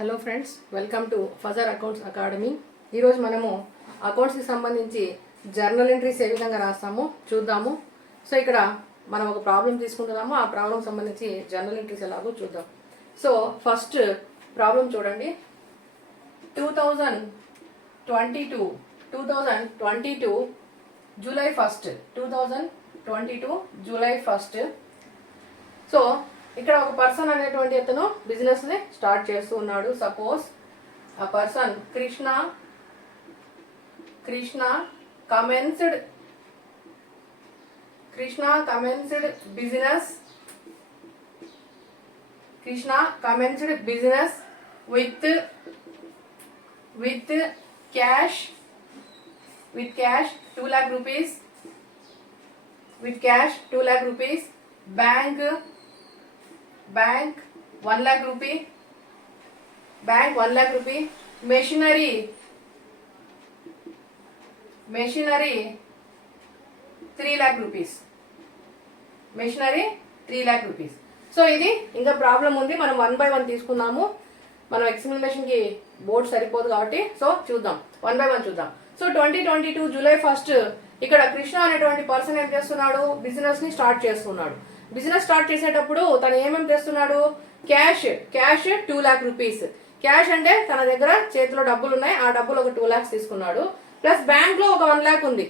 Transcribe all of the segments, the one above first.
Hello friends, welcome to Fajr accounts academy. ఈరోజు మనము అకౌంట్స్కి సంబంధించి జర్నల్ ఎంట్రీస్ ఏ విధంగా రాస్తామో చూద్దాము. సో ఇక్కడ మనం ఒక ప్రాబ్లం తీసుకుంటున్నాము. ఆ ప్రాబ్లం సంబంధించి జర్నల్ ఎంట్రీస్ ఎలాగో చూద్దాం. సో ఫస్ట్ ప్రాబ్లం చూడండి. 2022 జూలై 1 2022 జూలై 1. సో ఇక్కడ ఒక పర్సన్ అనేటువంటి అతను బిజినెస్ ని స్టార్ట్ చేస్తూ ఉన్నాడు. సపోజ్ ఆ person Krishna commenced business with cash 2 lakh rupees, bank 1 lakh rupee, machinery 3 lakh rupees. So ఇది ఇంకా ప్రాబ్లం ఉంది. మనం 1 by 1 తీసుకుందాము. మనం ఎక్స్ప్లెనేషన్ కి బోర్డ్ సరిపోదు కాబట్టి సో చూద్దాం, 1 by 1 చూద్దాం. సో 2022 జూలై 1 ఇక్కడ కృష్ణ అనేటువంటి పర్సన్ ఏం చేస్తున్నాడు, బిజినెస్ ని స్టార్ట్ చేస్తున్నాడు. బిజినెస్ స్టార్ట్ చేసేటప్పుడు తను ఏమేమి తెస్తున్నాడు, క్యాష్ 2 lakh rupees. క్యాష్ అంటే తన దగ్గర చేతిలో డబ్బులు ఉన్నాయి, ఆ డబ్బులు ఒక 2 lakhs తీసుకున్నాడు. ప్లస్ బ్యాంక్ లో ఒక 1 lakh ఉంది.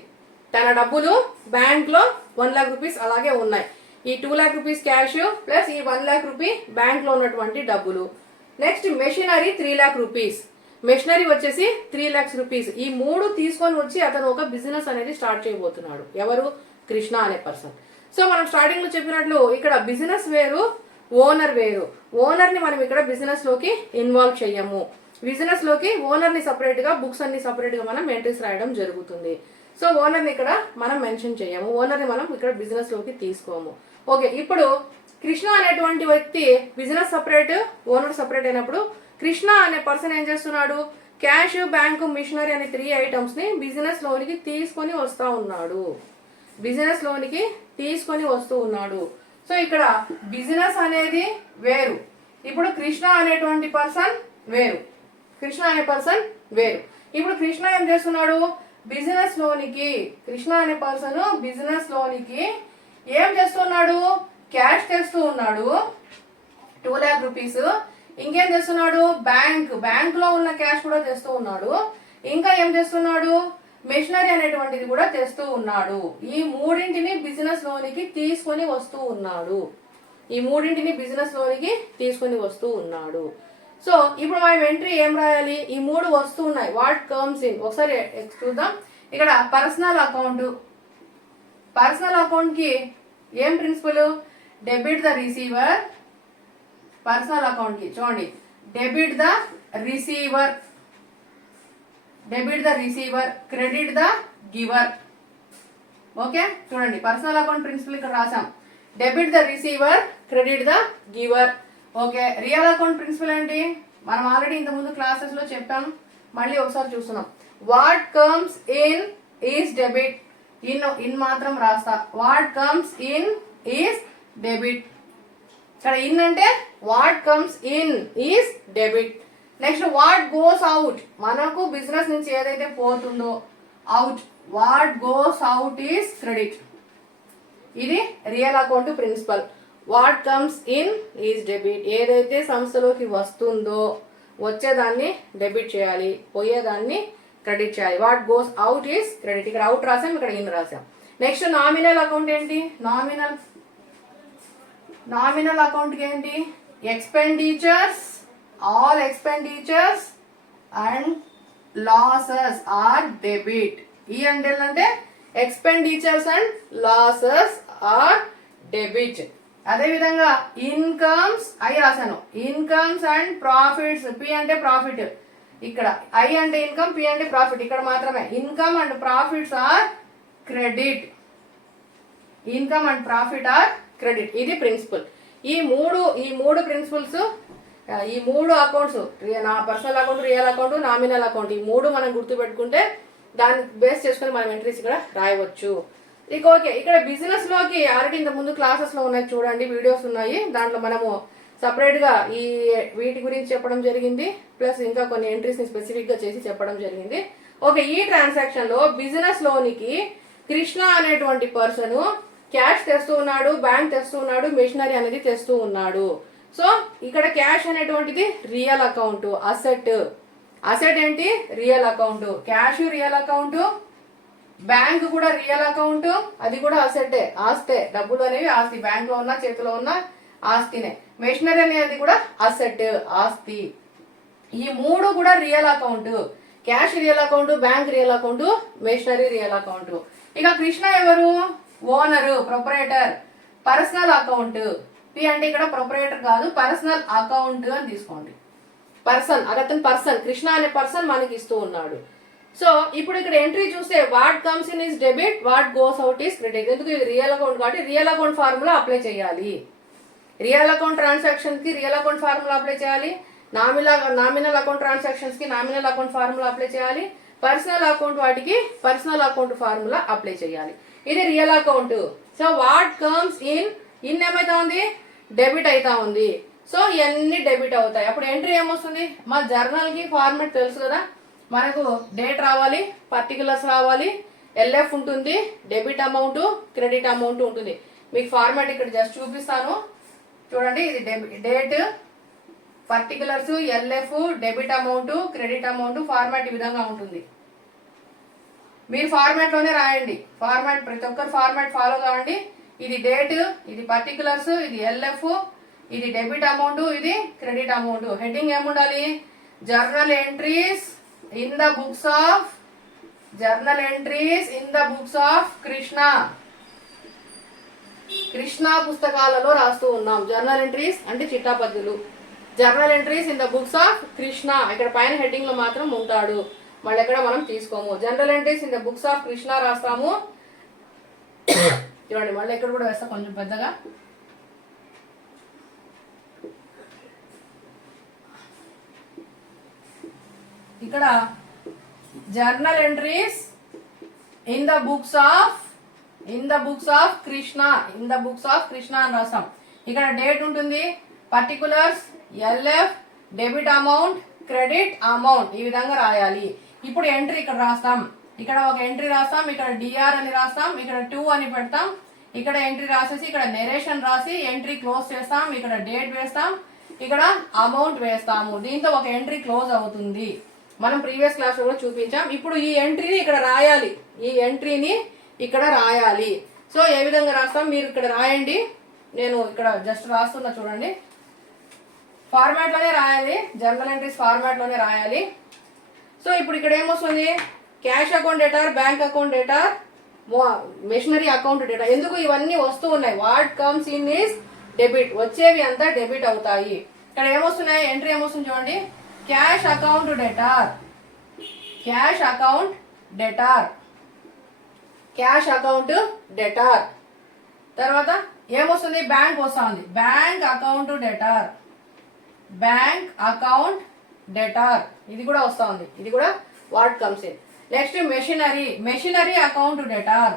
తన డబ్బులు బ్యాంక్ లో 1 lakh rupees అలాగే ఉన్నాయి. ఈ 2 lakh rupees క్యాష్ ప్లస్ ఈ 1 lakh rupee బ్యాంక్ లో ఉన్నటువంటి డబ్బులు. Next machinery 3 lakh rupees. Machinery వచ్చేసి 3 lakhs rupees. ఈ మూడు తీసుకొని వచ్చి అతను ఒక బిజినెస్ అనేది స్టార్ట్ చేయబోతున్నాడు. ఎవరు, కృష్ణ అనే పర్సన్. సో మనం స్టార్టింగ్ లో చెప్పినట్లు ఇక్కడ బిజినెస్ వేరు, ఓనర్ వేరు. ఓనర్ ని మనం ఇక్కడ బిజినెస్ లోకి ఇన్వాల్వ్ చేయము. బిజినెస్ లోకి ఓనర్ ని సపరేట్ గా, బుక్స్ అన్ని సపరేట్ గా మనం ఎంట్రీస్ రాయడం జరుగుతుంది. సో ఓనర్ ని ఇక్కడ మనం మెన్షన్ చేయము, ఓనర్ ని మనం ఇక్కడ బిజినెస్ లోకి తీసుకోము. ఓకే, ఇప్పుడు కృష్ణ అనేటువంటి వ్యక్తి బిజినెస్ సపరేట్, ఓనర్ సపరేట్ అయినప్పుడు కృష్ణ అనే పర్సన్ ఏం చేస్తున్నాడు, క్యాష్, బ్యాంకు, మిషనరీ అనే 3 items ని బిజినెస్ లోనికి తీసుకొని వస్తూ ఉన్నాడు. సో ఇక్కడ బిజినెస్ అనేది వేరు, ఇప్పుడు కృష్ణ అనేటువంటి పర్సన్ వేరు. ఇప్పుడు కృష్ణ ఏం చేస్తున్నాడు, బిజినెస్ లోనికి, కృష్ణ అనే పర్సన్ బిజినెస్ లోనికి ఏం చేస్తున్నాడు, క్యాష్ తెస్తూ ఉన్నాడు 2 lakh rupees. ఇంకేం చేస్తున్నాడు, బ్యాంక్ లో ఉన్న క్యాష్ కూడా తెస్తూ ఉన్నాడు. ఇంకా ఏం చేస్తున్నాడు, మెషినరీ అనేటువంటిది కూడా తెస్తూ ఉన్నాడు. ఈ మూడింటిని బిజినెస్ లోనికి తీసుకొని వస్తూ ఉన్నాడు. సో ఇప్పుడు మనం ఎంట్రీ ఏం రాయాలి, ఈ మూడు వస్తూ ఉన్నాయి. వాట్ కమ్స్ ఇన్ ఒకసారి చూద్దాం. ఇక్కడ పర్సనల్ అకౌంట్ కి ఏం principal, debit the receiver. Personal account కి చూడండి, debit the receiver, credit the giver. Okay, చూడండి పర్సనల్ అకౌంట్ ప్రిన్సిపల్ ఇక్కడ రాసాం, debit the receiver, credit the giver. Okay, real account principal ఏంటి, మనం ఆల్రెడీ ఇంత ముందు క్లాసెస్ లో చెప్పాం, మళ్ళీ ఒకసారి చూస్తున్నాం. What comes in is debit. In మాత్రం రాస్తా, what comes in is debit. ఇక్కడ ఇన్ అంటే what comes in is debit. Next what goes out, మనకు బిజినెస్ నుంచి ఏదైతే పోతుందో out, what goes out is credit. ఇది real account principle. What comes in is debit, ఏదైతే సంస్థలోకి వస్తుందో వచ్చేదాన్ని డెబిట్ చేయాలి, పోయేదాన్ని క్రెడిట్ చేయాలి. What goes out is credit. ఇక్కడ అవుట్ రాసాం, ఇక్కడ ఇన్ రాసాం. నెక్స్ట్ నామినల్ అకౌంట్ ఏంటి, నామినల్ అకౌంట్ కి ఏంటి, expenditures, all expenditures and losses are debit. ఈ అంటే expenditures and losses are debit. అదే విధంగా ఇన్కమ్స్, ఐ రాశాను, ఇన్కమ్స్ అండ్ ప్రాఫిట్స్, పి అంటే ప్రాఫిట్, ఇక్కడ ఐ అంటే ఇన్కమ్, పి అంటే ప్రాఫిట్. ఇక్కడ మాత్రమే income and profits or credit. ఇది ప్రిన్సిపల్. ఈ మూడు ప్రిన్సిపల్స్, ఈ మూడు అకౌంట్స్, నా personal account, real account, nominal account, ఈ మూడు మనం గుర్తుపెట్టుకుంటే దాన్ని బేస్ చేసుకుని మనం ఎంట్రీస్ ఇక్కడ రాయవచ్చు. ఇక ఓకే, ఇక్కడ బిజినెస్ లోకి ఆల్రెడీ ఇంత ముందు క్లాసెస్ లో ఉన్నాయి చూడండి, వీడియోస్ ఉన్నాయి. దాంట్లో మనము సపరేట్గా ఈ వీటి గురించి చెప్పడం జరిగింది, ప్లస్ ఇంకా కొన్ని ఎంట్రీస్ని స్పెసిఫిక్గా చేసి చెప్పడం జరిగింది. ఓకే, ఈ ట్రాన్సాక్షన్లో బిజినెస్ లోనికి కృష్ణ అనేటువంటి పర్సన్ క్యాష్ తెస్తూ ఉన్నాడు, బ్యాంక్ తెస్తూ ఉన్నాడు, మెషినరీ అనేది తెస్తూ ఉన్నాడు. సో ఇక్కడ క్యాష్ అనేటువంటిది రియల్ అకౌంట్, అసెట్. అసెట్ ఏంటి? Real account. Cash real account, bank కూడా రియల్ అకౌంట్, అది కూడా అసెట్టే, ఆస్తే. డబ్బులు అనేవి ఆస్తి, బ్యాంక్ లో ఉన్న చేతిలో ఉన్న ఆస్తినే. మెషినరీ అనేది కూడా అసెట్, ఆస్తి. ఈ మూడు కూడా real account. Cash real account, bank real account, machinery real account. ఇక కృష్ణ ఎవరు? Owner, proprietor, personal account. P అంటే ఇక్కడ ప్రొపరేటర్ కాదు, పర్సనల్ అకౌంట్ అని తీసుకోండి. పర్సన్, అతను పర్సన్, కృష్ణ అనే పర్సన్ మనకి ఇస్తూ ఉన్నాడు. సో ఇప్పుడు ఇక్కడ ఎంట్రీ చూస్తే what comes in is debit, what goes out is credit. ఎందుకు ఇది రియల్ అకౌంట్ కాబట్టి రియల్ అకౌంట్ ఫార్ములా అప్లై చేయాలి. రియల్ అకౌంట్ ట్రాన్సాక్షన్ కి రియల్ అకౌంట్ ఫార్ములా అప్లై చేయాలి. నామినల్ అకౌంట్ ట్రాన్సాక్షన్స్ కి నామినల్ అకౌంట్ ఫార్ములా అప్లై చేయాలి. Personal account వాటికి personal account formula apply చేయాలి. ఇది real account. So what comes in, in ఏమైతా ఉంది? డెబిట్ అవుతా ఉంది. సో ఇవన్నీ డెబిట్ అవుతాయి. అప్పుడు ఎంట్రీ ఏమొస్తుంది? మా జర్నల్ కి ఫార్మాట్ తెలుసు కదా, మనకు డేట్ రావాలి, పర్టికులర్స్ రావాలి, ఎల్ఎఫ్ ఉంటుంది, డెబిట్ అమౌంట్, క్రెడిట్ అమౌంట్ ఉంటుంది. మీకు ఫార్మాట్ ఇక్కడ జస్ట్ చూపిస్తాను చూడండి. ఇది date, particulars, LF, debit amount, credit amount. Format ఈ విధంగా ఉంటుంది. మీరు ఫార్మాట్ లోనే రాయండి. ఫార్మాట్ ప్రతి ఒక్కరు ఫార్మాట్ ఫాలో కావండి. ఇది డేట్, ఇది పర్టికులర్స్, ఇది ఎల్ఎఫ్, ఇది డెబిట్ అమౌంట్, ఇది క్రెడిట్ అమౌంట్. హెడ్డింగ్ ఏముండాలి? Journal entries in the books of, journal entries in the books of Krishna. Krishna పుస్తకాలలో రాస్తూ ఉన్నాం. జర్నల్ ఎంట్రీస్ అంటే చిట్టాపద్దులు. Journal entries in the books of Krishna. ఇక్కడ పైన హెడ్డింగ్ లో మాత్రం ఉంటాడు, మళ్ళీ ఎక్కడ మనం తీసుకోము. General entries in the books of Krishna రాస్తాము. చూడండి, మళ్ళీ ఎక్కడ కూడా వేస్తా కొంచెం పెద్దగా. ఇక్కడ journal entries in the books of, in the books of Krishna, in the books of Krishna అని రాస్తాం. ఇక్కడ డేట్ ఉంటుంది, particulars, LF, debit amount, credit amount. ఈ విధంగా రాయాలి. ఇప్పుడు ఎంట్రీ ఇక్కడ రాస్తాం. ఇక్కడ ఒక ఎంట్రీ రాస్తాం, ఇక్కడ డిఆర్ అని రాస్తాం, ఇక్కడ 2 అని పెడతాం. ఇక్కడ ఎంట్రీ రాసేసి ఇక్కడ నెరేషన్ రాసి ఎంట్రీ క్లోజ్ చేస్తాం. ఇక్కడ డేట్ వేస్తాం, ఇక్కడ అమౌంట్ వేస్తాము. దీంతో ఒక ఎంట్రీ క్లోజ్ అవుతుంది. మనం ప్రీవియస్ క్లాస్ లో కూడా చూపించాం. ఇప్పుడు ఈ ఎంట్రీని ఇక్కడ రాయాలి, ఈ ఎంట్రీని ఇక్కడ రాయాలి. సో ఏ విధంగా రాస్తాం మీరు ఇక్కడ రాయండి. నేను ఇక్కడ జస్ట్ రాస్తున్నా చూడండి. ఫార్మాట్ లోనే రాయాలి, జర్నల్ ఎంట్రీస్ ఫార్మాట్ లోనే రాయాలి. సో ఇప్పుడు ఇక్కడ ఏమొస్తుంది? Cash account data, bank account data, machinery account data. ఎందుకు ఇవన్నీ వస్తూ ఉన్నాయి? What comes in is debit. వచ్చేవి అంతా డెబిట్ అవుతాయి. ఇక్కడ ఏమొస్తున్నాయి? ఎంట్రీ ఏమొస్తుంది చూడండి. Cash account debtor, cash account debtor, cash account debtor. తర్వాత ఏమొస్తుంది? బ్యాంక్ వస్తుంది, bank account debtor, bank account debtor. ఇది కూడా వస్తా ఉంది, ఇది కూడా what comes in. Next machinery, machinery account debtor,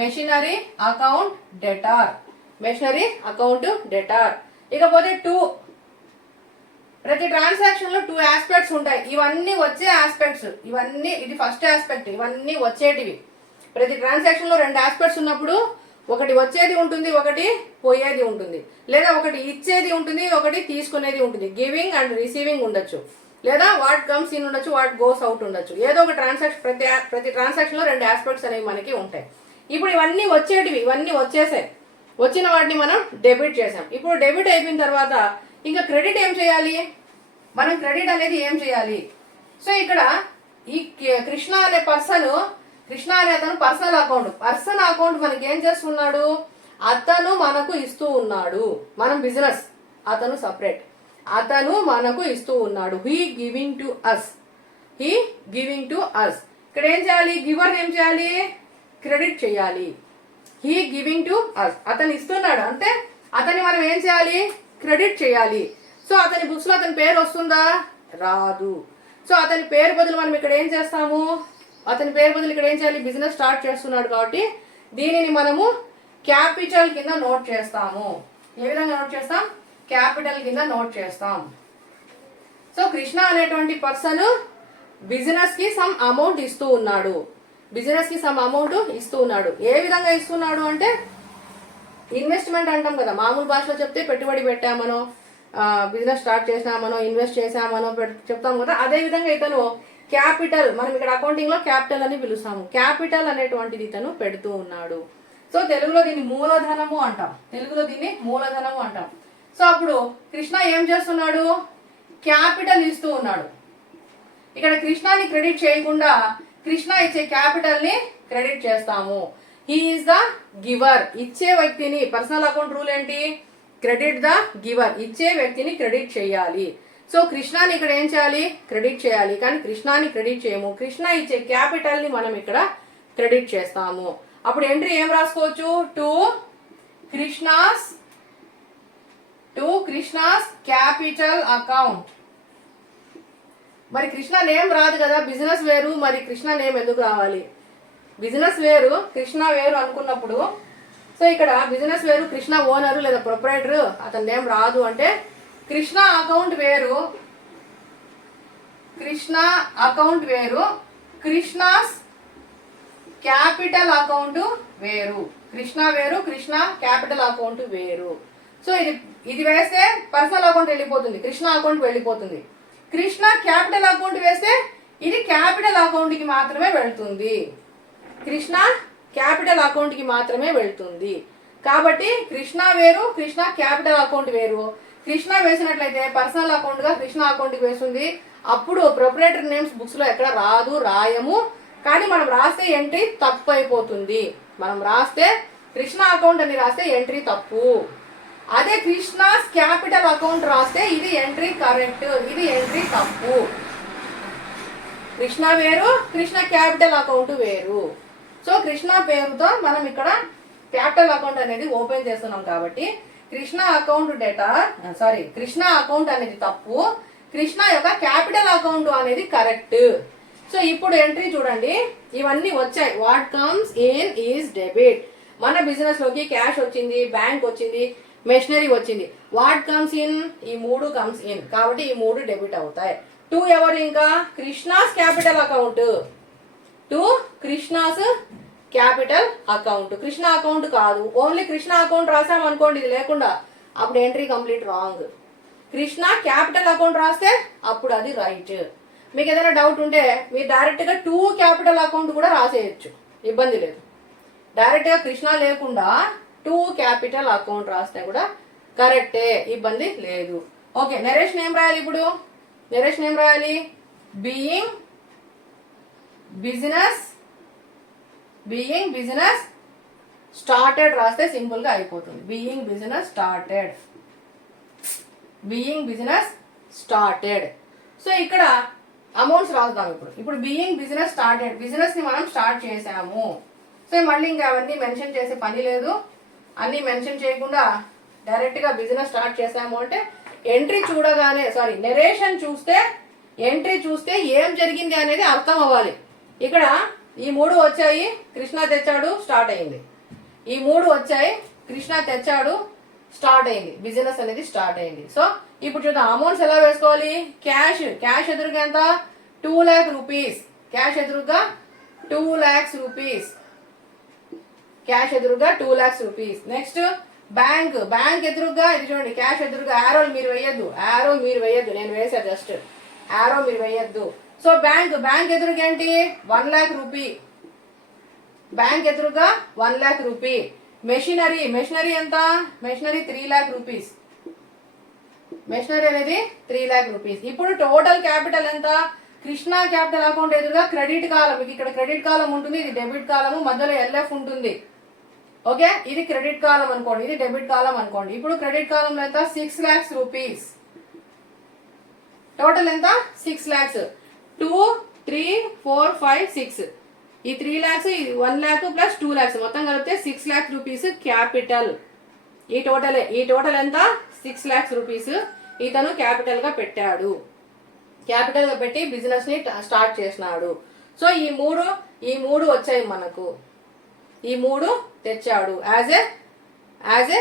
machinery account debtor, machinery account debtor. ఇకపోతే 2, ప్రతి ట్రాన్సాక్షన్ లో 2 ఆస్పెక్ట్స్ ఉంటాయి. ఇవన్నీ వచ్చే ఆస్పెక్ట్స్, ఇవన్నీ, ఇది ఫస్ట్ ఆస్పెక్ట్, ఇవన్నీ వచ్చేటివి. ప్రతి ట్రాన్సాక్షన్ లో 2 ఆస్పెక్ట్స్ ఉన్నప్పుడు ఒకటి వచ్చేది ఉంటుంది, ఒకటి పోయేది ఉంటుంది. లేదా ఒకటి ఇచ్చేది ఉంటుంది, ఒకటి తీసుకునేది ఉంటుంది. గివింగ్ అండ్ రిసీవింగ్ ఉండొచ్చు, లేదా వాట్ కమ్స్ ఇన్ ఉండొచ్చు, వాట్ గోస్ అవుట్ ఉండొచ్చు. ఏదో ఒక ట్రాన్సాక్షన్, ప్రతి ట్రాన్సాక్షన్ లో 2 ఆస్పెక్ట్స్ అనేవి మనకి ఉంటాయి. ఇప్పుడు ఇవన్నీ వచ్చేటివి, ఇవన్నీ వచ్చేసాయి. వచ్చిన వాటిని మనం డెబిట్ చేసాం. ఇప్పుడు డెబిట్ అయిపోయిన తర్వాత ఇంకా క్రెడిట్ ఏం చేయాలి? మనం క్రెడిట్ అనేది ఏం చేయాలి? సో ఇక్కడ ఈ కృష్ణ అనే పర్సన్, కృష్ణ అనే అతను పర్సనల్ అకౌంట్, పర్సనల్ అకౌంట్ మనకి ఏం చేస్తున్నాడు? అతను మనకు ఇస్తూ ఉన్నాడు. మనం బిజినెస్, అతను సపరేట్. అతను మనకు ఇస్తూ ఉన్నాడు. He giving to us, he giving to us. ఇక్కడ ఏం చేయాలి? గివర్ ఏం చేయాలి? క్రెడిట్ చేయాలి. హీ గివింగ్ టు అస్, అతను ఇస్తున్నాడు అంటే అతన్ని మనం ఏం చేయాలి? క్రెడిట్ చేయాలి. సో అతని బుక్స్ లో అతని పేరు వస్తుందా? రాదు. సో అతని పేరు బదులు మనం ఇక్కడ ఏం చేస్తాము? అతని పేరు బదులు ఇక్కడ ఏం చేయాలి? బిజినెస్ స్టార్ట్ చేస్తున్నాడు కాబట్టి దీనిని మనము క్యాపిటల్ కింద నోట్ చేస్తాము. ఏ విధంగా నోట్ చేస్తాం? క్యాపిటల్ కింద నోట్ చేస్తాం. సో కృష్ణ అనేటువంటి పర్సన్ బిజినెస్ కి సమ్ అమౌంట్ ఇస్తూ ఉన్నాడు. బిజినెస్ కి సమ్ అమౌంట్ ఇస్తూ ఉన్నాడు. ఏ విధంగా ఇస్తున్నాడు అంటే ఇన్వెస్ట్మెంట్ అంటాం కదా, మామూలు భాషలో చెప్తే పెట్టుబడి పెట్టామనో, బిజినెస్ స్టార్ట్ చేసామనో, ఇన్వెస్ట్ చేసామనో చెప్తాం కదా. అదే విధంగా ఇతను క్యాపిటల్, మనం ఇక్కడ అకౌంటింగ్ లో క్యాపిటల్ అని పిలుస్తాము, క్యాపిటల్ అనేటువంటిది ఇతను పెడుతూ ఉన్నాడు. సో తెలుగులో దీన్ని మూలధనము అంటాం. తెలుగులో దీన్ని మూలధనము అంటాం. సో అప్పుడు కృష్ణ ఏం చేస్తున్నాడు? క్యాపిటల్ ఇస్తూ ఉన్నాడు. ఇక్కడ కృష్ణని క్రెడిట్ చేయకుండా కృష్ణ ఇచ్చే క్యాపిటల్ ని క్రెడిట్ చేస్తాము. He is the giver. ఇచ్చే వ్యక్తిని, పర్సనల్ అకౌంట్ రూల్ ఏంటి? Credit the giver. ఇచ్చే వ్యక్తిని క్రెడిట్ చేయాలి. సో కృష్ణని ఇక్కడ ఏం చేయాలి? క్రెడిట్ చేయాలి. కానీ కృష్ణని క్రెడిట్ చేయము. కృష్ణ ఇచ్చే క్యాపిటల్ ని మనం ఇక్కడ క్రెడిట్ చేస్తాము. అప్పుడు ఎంట్రీ ఏం రాసుకోవచ్చు? To Krishna's capital account. మరి కృష్ణ నేమ్ రాదు కదా, బిజినెస్ వేరు, మరి కృష్ణ నేమ్ ఎందుకు రావాలి? బిజినెస్ వేరు, కృష్ణ వేరు అనుకున్నప్పుడు, సో ఇక్కడ బిజినెస్ వేరు, కృష్ణ ఓనరు లేదా ప్రొపరేటర్, అతని నేమ్ రాదు అంటే కృష్ణ అకౌంట్ వేరు, కృష్ణాస్ క్యాపిటల్ అకౌంట్ వేరు. కృష్ణ వేరు, కృష్ణ క్యాపిటల్ అకౌంట్ వేరు. సో ఇది వేస్తే పర్సనల్ అకౌంట్ వెళ్ళిపోతుంది, కృష్ణ అకౌంట్ వెళ్ళిపోతుంది. కృష్ణ క్యాపిటల్ అకౌంట్ వేస్తే ఇది క్యాపిటల్ అకౌంట్ కి మాత్రమే వెళ్తుంది. కృష్ణ క్యాపిటల్ అకౌంట్ కి మాత్రమే వెళ్తుంది. కాబట్టి కృష్ణ వేరు, కృష్ణ క్యాపిటల్ అకౌంట్ వేరు. కృష్ణ వేసినట్లయితే పర్సనల్ అకౌంట్ గా కృష్ణ అకౌంట్ కి వేస్తుంది. అప్పుడు ప్రొపరేటర్ నేమ్స్ బుక్స్ లో ఎక్కడ రాదు, రాయము. కానీ మనం రాస్తే ఎంట్రీ తప్పు అయిపోతుంది. మనం రాస్తే కృష్ణ అకౌంట్ అని రాస్తే ఎంట్రీ తప్పు. అదే కృష్ణాస్ క్యాపిటల్ అకౌంట్ రాస్తే ఇది ఎంట్రీ కరెక్ట్, ఇది ఎంట్రీ తప్పు. కృష్ణ వేరు, కృష్ణ క్యాపిటల్ అకౌంట్ వేరు. సో కృష్ణ పేరుతో మనం ఇక్కడ క్యాపిటల్ అకౌంట్ అనేది ఓపెన్ చేస్తున్నాం కాబట్టి కృష్ణ అకౌంట్ అనేది తప్పు, కృష్ణ యొక్క క్యాపిటల్ అకౌంట్ అనేది కరెక్ట్. సో ఇప్పుడు ఎంట్రీ చూడండి, ఇవన్నీ వచ్చాయి. What comes in is debit. మన బిజినెస్ లోకి క్యాష్ వచ్చింది, బ్యాంక్ వచ్చింది, మెషినరీ వచ్చింది. What comes in? ఈ మూడు కమ్స్ ఇన్, కాబట్టి ఈ మూడు డెబిట్ అవుతాయి. టు ఎవరు? ఇంకా Krishna's capital account. To Krishna's capital account. Krishna account కాదు, ఓన్లీ కృష్ణ అకౌంట్ రాసాం అనుకోండి ఇది లేకుండా, అప్పుడు entry complete wrong. Krishna capital account రాస్తే అప్పుడు అది రైట్. మీకు ఏదైనా డౌట్ ఉంటే మీరు డైరెక్ట్ గా టు క్యాపిటల్ అకౌంట్ కూడా రాసేయచ్చు, ఇబ్బంది లేదు. డైరెక్ట్ గా కృష్ణ లేకుండా టు క్యాపిటల్ అకౌంట్ రాస్తే కూడా కరెక్టే, ఇబ్బంది లేదు. ఓకే, నరేషన్ ఏం రాయాలి ఇప్పుడు? నరేషన్ ఏం రాయాలి? బీయింగ్ బిజినెస్ స్టార్టెడ్ రాస్తే సింపుల్ గా అయిపోతుంది. Being business started. సో ఇక్కడ అమౌంట్స్ రాద్దాం. ఇప్పుడు బీయింగ్ బిజినెస్ స్టార్టెడ్, బిజినెస్ ని మనం స్టార్ట్ చేసాము. సో మళ్ళీ ఇంకా అవన్నీ మెన్షన్ చేసే పని లేదు. అన్ని మెన్షన్ చేయకుండా డైరెక్ట్ గా బిజినెస్ స్టార్ట్ చేసాము అంటే ఎంట్రీ చూడగానే, నెరేషన్ చూస్తే, ఎంట్రీ చూస్తే ఏం జరిగింది అనేది అర్థం అవ్వాలి. ఇక్కడ ఈ మూడు వచ్చాయి, కృష్ణ తెచ్చాడు, స్టార్ట్ అయింది. ఈ మూడు వచ్చాయి, కృష్ణ తెచ్చాడు, స్టార్ట్ అయింది, బిజినెస్ అనేది స్టార్ట్ అయింది. సో ఇప్పుడు చూద్దాం అమౌంట్స్ ఎలా వేసుకోవాలి. క్యాష్ ఎదురుగా ఎంత? 2 lakh రూపీస్. క్యాష్ ఎదురుగా 2 lakhs రూపీస్. క్యాష్ ఎదురుగా 2 lakhs రూపీస్. నెక్స్ట్ బ్యాంక్ ఎదురుగా, ఇది చూడండి, క్యాష్ ఎదురుగా ఆరో మీరు వేయద్దు, నేను వేసా జస్ట్, ఆరో మీరు వేయద్దు. సో బ్యాంక్ ఎదురుగా ఏంటి? 1 lakh రూపీ. బ్యాంక్ ఎదురుగా 1 lakh రూపీ. మెషినరీ ఎంత? Machinery 3 lakh rupees. మెషినరీ అనేది 3 lakh రూపీస్. ఇప్పుడు టోటల్ క్యాపిటల్ ఎంత? కృష్ణ క్యాపిటల్ అకౌంట్ ఎదురుగా క్రెడిట్ కాలం, మీకు ఇక్కడ క్రెడిట్ కాలం ఉంటుంది, ఇది డెబిట్ కాలము, మధ్యలో ఎల్ఎఫ్ ఉంటుంది. ఓకే, ఇది క్రెడిట్ కాలం అనుకోండి, ఇది డెబిట్ కాలం అనుకోండి. ఇప్పుడు క్రెడిట్ కాలంలో ఎంత? 6 lakhs రూపీస్. టోటల్ ఎంత? 6 lakhs. 2, 3, 4, 5, 6. ఈ 3 lakhs, 1 lakh ప్లస్ 2 lakhs మొత్తం కలిపితే 6 lakh రూపీస్ క్యాపిటల్. ఈ టోటల్ ఎంత? 6 lakhs రూపీస్ ఇతను క్యాపిటల్ గా పెట్టాడు. క్యాపిటల్ గా పెట్టి బిజినెస్ ని స్టార్ట్ చేసినాడు. సో ఈ మూడు వచ్చాయి మనకు, ఈ మూడు తెచ్చాడు as a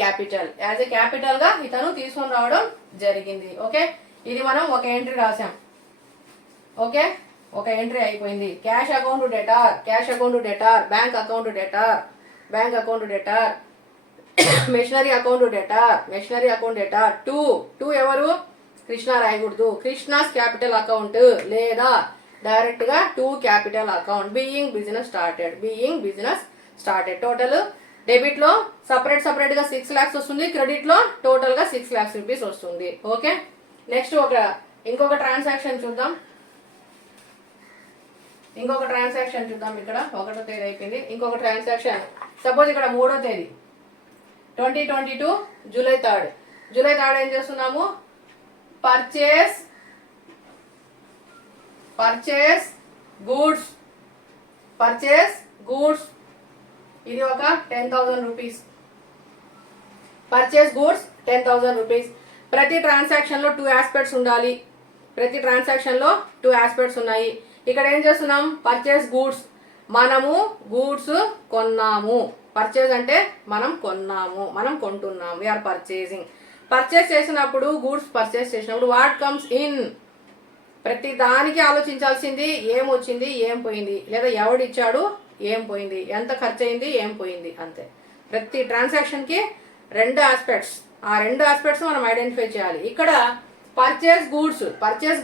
capital. As a capital గా ఇతను తీసుకొని రావడం జరిగింది. ఓకే, ఇది మనం ఒక ఎంట్రీ రాసాం. ఓకే, ఒక ఎంట్రీ అయిపోయింది. Cash account debtor, cash account debtor, bank account debtor, bank account debtor, machinery account debtor, machinery account debtor. Two ఎవరు? కృష్ణ రాయకూడదు. కృష్ణాస్ క్యాపిటల్ అకౌంట్ లేదా డైరెక్ట్ గా to capital account. Being business started, being business started. Total debit లో separate గా 6 lakhs వస్తుంది, credit లో total గా 6 lakhs rupees వస్తుంది. ఓకే, నెక్స్ట్ ఇంకొక ట్రాన్సాక్షన్ చూద్దాం. ఇక్కడ 1వ తేదీ అయిపోయింది. ఇంకొక ట్రాన్సాక్షన్ సపోజ్ ఇక్కడ 3వ తేదీ 2022 జూలై 3rd. జూలై 3rd ఏం చేస్తున్నాము? Purchase goods. ఇది ఒక 10,000 రూపీస్. Purchase goods 10,000 rupees. ప్రతి ట్రాన్సాక్షన్ లో 2 ఆస్పెక్ట్స్ ఉండాలి. ప్రతి ట్రాన్సాక్షన్ లో 2 ఆస్పెక్ట్స్ ఉన్నాయి. ఇక్కడ ఏం చేస్తున్నాం? పర్చేస్ గూడ్స్, మనము గూడ్స్ కొన్నాము. పర్చేజ్ అంటే మనం కొన్నాము, మనం కొంటున్నాము. We're purchasing. పర్చేస్ చేసినప్పుడు, గూడ్స్ పర్చేస్ చేసినప్పుడు వాట్ కమ్స్ ఇన్. ప్రతి దానికి ఆలోచించాల్సింది ఏం వచ్చింది, ఏం పోయింది, లేదా ఎవడిచ్చాడు, ఏం పోయింది, ఎంత ఖర్చు అయింది, ఏం పోయింది, అంతే. ప్రతి ట్రాన్సాక్షన్ కి 2 ఆస్పెక్ట్స్. ఆ 2 ఆస్పెక్ట్స్ మనం ఐడెంటిఫై చేయాలి. ఇక్కడ పర్చేస్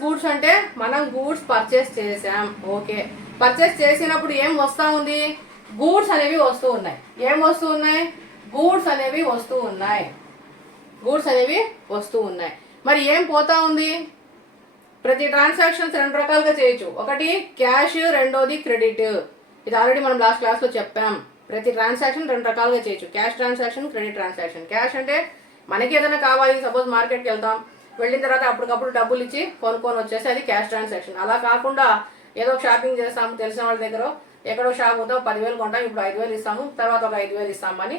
గూడ్స్ అంటే మనం గూడ్స్ పర్చేస్ చేసాం. ఓకే, పర్చేస్ చేసినప్పుడు ఏం వస్తా ఉంది? గూడ్స్ అనేవి వస్తూ ఉన్నాయి. ఏం వస్తూ ఉన్నాయి? గూడ్స్ అనేవి వస్తూ ఉన్నాయి. మరి ఏం పోతా ఉంది? ప్రతి ట్రాన్సాక్షన్స్ 2 రకాలుగా చేయొచ్చు. ఒకటి క్యాష్, రెండోది క్రెడిట్. ఇది ఆల్రెడీ మనం లాస్ట్ క్లాస్ లో చెప్పాం. ప్రతి ట్రాన్సాక్షన్ 2 రకాలుగా చేయొచ్చు. Cash transaction, credit transaction. Cash అంటే మనకి ఏదైనా కావాలి, సపోజ్ మార్కెట్కి వెళ్తాం, వెళ్ళిన తర్వాత అప్పటికప్పుడు డబ్బులు ఇచ్చి కొనుక్కొని వచ్చేసి అది క్యాష్ ట్రాన్సాక్షన్. అలా కాకుండా ఏదో షాపింగ్ చేస్తాము, తెలిసిన వాళ్ళ దగ్గర ఎక్కడో షాప్ పోతాం, 10,000 కొంటాం, ఇప్పుడు 5,000 ఇస్తాము, తర్వాత ఒక 5,000 ఇస్తామని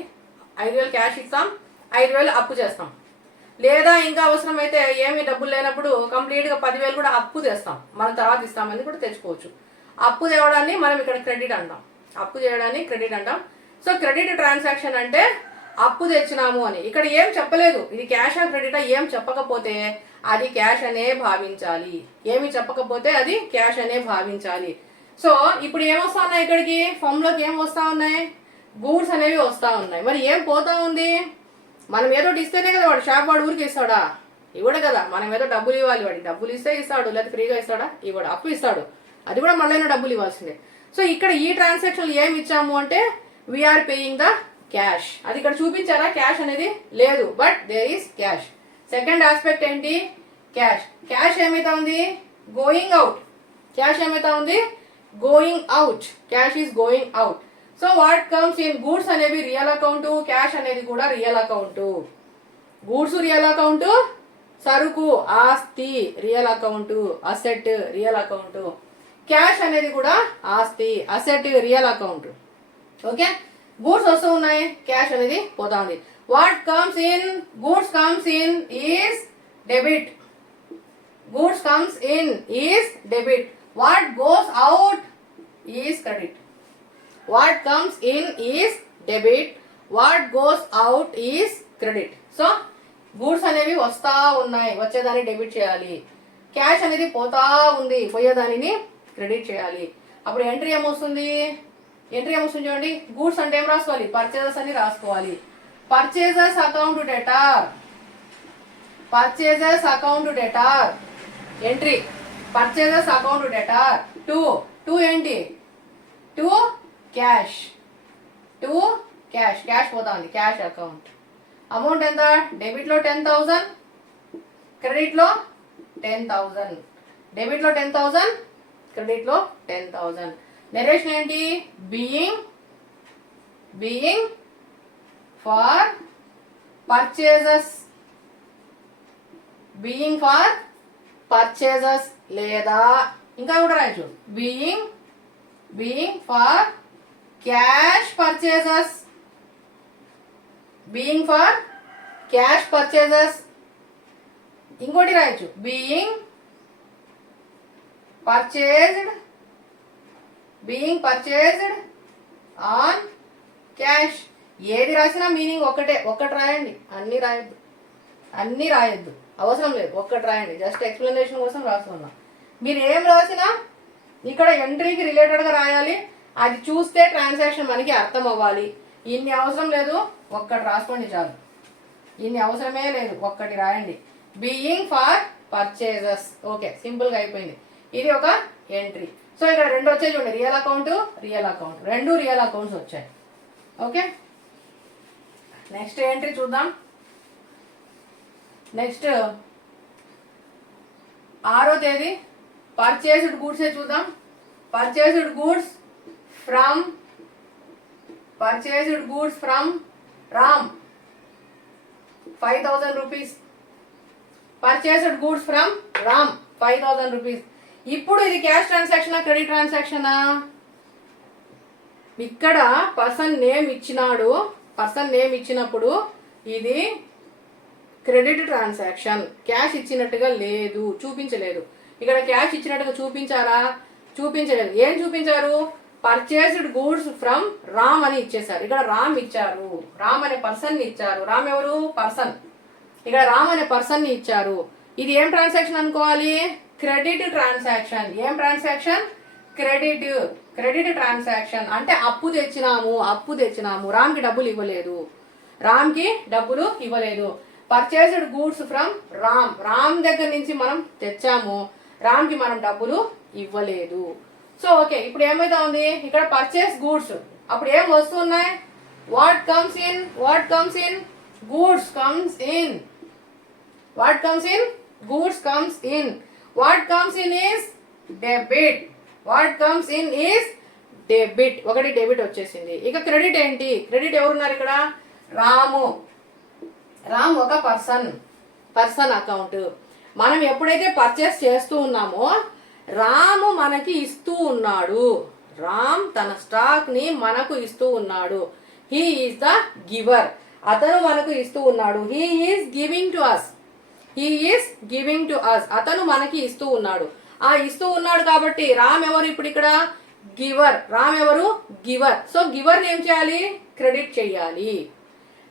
5,000 క్యాష్ ఇస్తాం, 5,000 అప్పు చేస్తాం. లేదా ఇంకా అవసరమైతే ఏమి డబ్బులు లేనప్పుడు కంప్లీట్గా 10,000 కూడా అప్పు తెస్తాం, మనం తర్వాత ఇస్తామని కూడా తెచ్చుకోవచ్చు. అప్పు తేవడాన్ని మనం ఇక్కడ క్రెడిట్ అంటాం. అప్పు చేయడాన్ని క్రెడిట్ అంటాం. సో క్రెడిట్ ట్రాన్సాక్షన్ అంటే అప్పు తెచ్చినాము అని. ఇక్కడ ఏం చెప్పలేదు, ఇది క్యాష్ ఆ క్రెడిటా ఏం చెప్పకపోతే అది క్యాష్ అనే భావించాలి. ఏమి చెప్పకపోతే అది క్యాష్ అనే భావించాలి. సో ఇప్పుడు ఏమొస్తా ఉన్నాయి? ఇక్కడికి ఫామ్లోకి ఏం వస్తా ఉన్నాయి? గూడ్స్ అనేవి వస్తా ఉన్నాయి. మరి ఏం పోతా ఉంది? మనం ఏదో ఇస్తేనే కదా వాడు షాప్ వాడు ఊరికి ఇస్తాడా? ఇవ్వడు కదా. మనం ఏదో డబ్బులు ఇవ్వాలి, వాడికి డబ్బులు ఇస్తే ఇస్తాడు, లేదా ఫ్రీగా ఇస్తాడా? ఇవ్వడు. అప్పు ఇస్తాడు, అది కూడా మళ్ళీ డబ్బులు ఇవ్వాల్సిందే. సో ఇక్కడ ఈ ట్రాన్సాక్షన్ ఏమి ఇచ్చాము అంటే వీఆర్ పేయింగ్ ద క్యాష్. అది ఇక్కడ చూపించారా క్యాష్ అనేది? లేదు, but there is cash. Second aspect ఏంటి? క్యాష్. క్యాష్ ఏమైతా ఉంది? Going out. క్యాష్ ఏమైతా ఉంది? Going out. Cash is going out. So what comes in? Goods అనేవి రియల్ అకౌంట్, క్యాష్ అనేది కూడా real account. Goods real account, సరుకు ఆస్తి real account, asset real account. Cash అనేది కూడా ఆస్తి, asset real account. Okay, goods వస్తూ ఉన్నాయి, క్యాష్ అనేది పోతా ఉంది. What comes in? Goods comes in is debit. Goods comes in is debit. What goes out is credit. What comes in is debit, what goes out is credit. So goods అనేవి వస్తా ఉన్నాయి, వచ్చేదాన్ని debit చేయాలి. Cash అనేది పోతా ఉంది, పోయేదానిని credit చేయాలి. అప్పుడు ఎంట్రీ ఏమొస్తుంది? చూడండి. గూడ్స్ అంటే ఏం రాసుకోవాలి? పర్చేజెస్ అని రాసుకోవాలి. Purchases account debtor. Purchases account debtor entry. Purchases account debtor. To ఏంటి? To cash. క్యాష్ పోతా ఉంది, క్యాష్ అకౌంట్. అమౌంట్ ఎంత? డెబిట్ లో 10,000, క్రెడిట్ లో 10,000. డెబిట్ లో 10,000, క్రెడిట్ లో 10,000. నెరేషన్ ఏంటి? Being for purchases. Being for purchases లేదా ఇంకా కూడా రాయొచ్చు being for cash purchases. Being for cash purchases. ఇంకోటి రాయొచ్చు బీయింగ్ పర్చేజ్డ్ ఆన్ క్యాష్. ఏది రాసినా మీనింగ్ ఒక్కటి రాయండి, అన్నీ రాయొద్దు, అవసరం లేదు, ఒక్కటి రాయండి. జస్ట్ ఎక్స్ప్లెనేషన్ కోసం రాసుకున్నా. మీరు ఏం రాసినా ఇక్కడ ఎంట్రీకి రిలేటెడ్గా రాయాలి. అది చూస్తే ట్రాన్సాక్షన్ మనకి అర్థం అవ్వాలి. ఇన్ని అవసరం లేదు, ఒక్కటి రాసుకోండి చాలు. ఇన్ని అవసరమే లేదు, ఒక్కటి రాయండి. Being for purchases. ఓకే, సింపుల్గా అయిపోయింది. ఇది ఒక ఎంట్రీ. సో ఇక్కడ రెండు వచ్చాయి చూడండి, రియల్ అకౌంట్, రెండు రియల్ అకౌంట్స్ వచ్చాయి. ఓకే, నెక్స్ట్ ఎంట్రీ చూద్దాం. నెక్స్ట్ 6వ తేదీ పర్చేస్డ్ గూడ్సే చూద్దాం. Purchased goods from Ram 5,000 rupees. Purchased goods from Ram 5,000 rupees. ఇప్పుడు ఇది క్యాష్ ట్రాన్సాక్షనా, క్రెడిట్ ట్రాన్సాక్షనా? ఇక్కడ పర్సన్ నేమ్ ఇచ్చినప్పుడు ఇది క్రెడిట్ ట్రాన్సాక్షన్. క్యాష్ ఇచ్చినట్టుగా లేదు, చూపించలేదు. ఇక్కడ క్యాష్ ఇచ్చినట్టుగా చూపించారా? చూపించలేదు. ఏం చూపించారు? పర్చేస్డ్ గూడ్స్ ఫ్రమ్ రామ్ అని ఇచ్చేసారు. ఇక్కడ రామ్ ఇచ్చారు, రామ్ అనే పర్సన్ ఇచ్చారు. రామ్ ఎవరు? పర్సన్. ఇక్కడ రామ్ అనే పర్సన్ ఇచ్చారు. ఇది ఏం ట్రాన్సాక్షన్ అనుకోవాలి? Credit transaction. ఏం ట్రాన్సాక్షన్? Credit transaction. అంటే అప్పు తెచ్చినాము, రామ్కి డబ్బులు ఇవ్వలేదు. పర్చేస్డ్ గూడ్స్ ఫ్రమ్ రామ్ దగ్గర నుంచి మనం తెచ్చాము, రామ్కి మనం డబ్బులు ఇవ్వలేదు. సో ఓకే, ఇప్పుడు ఏమైతే ఉంది ఇక్కడ పర్చేస్ గూడ్స్. అప్పుడు ఏం వస్తున్నాయి? What comes in? Goods comes in. What comes in is debit. ఒకటి డెబిట్ వచ్చేసింది. ఇక క్రెడిట్ ఏంటి? క్రెడిట్ ఎవరున్నారు ఇక్కడ? రామ్ ఒక పర్సన్ అకౌంట్. మనం ఎప్పుడైతే పర్చేస్ చేస్తూ ఉన్నామో రాము మనకి ఇస్తూ ఉన్నాడు. రామ్ తన స్టాక్ ని మనకు ఇస్తూ ఉన్నాడు. He is the giver. అతను మనకు ఇస్తూ ఉన్నాడు. He is giving to us. అతను మనకి ఇస్తూ ఉన్నాడు. ఇస్తూ ఉన్నాడు కాబట్టి రామ్ ఎవరు? ఇప్పుడు ఇక్కడ గివర్. సో గివర్ని ఏం చేయాలి? క్రెడిట్ చేయాలి.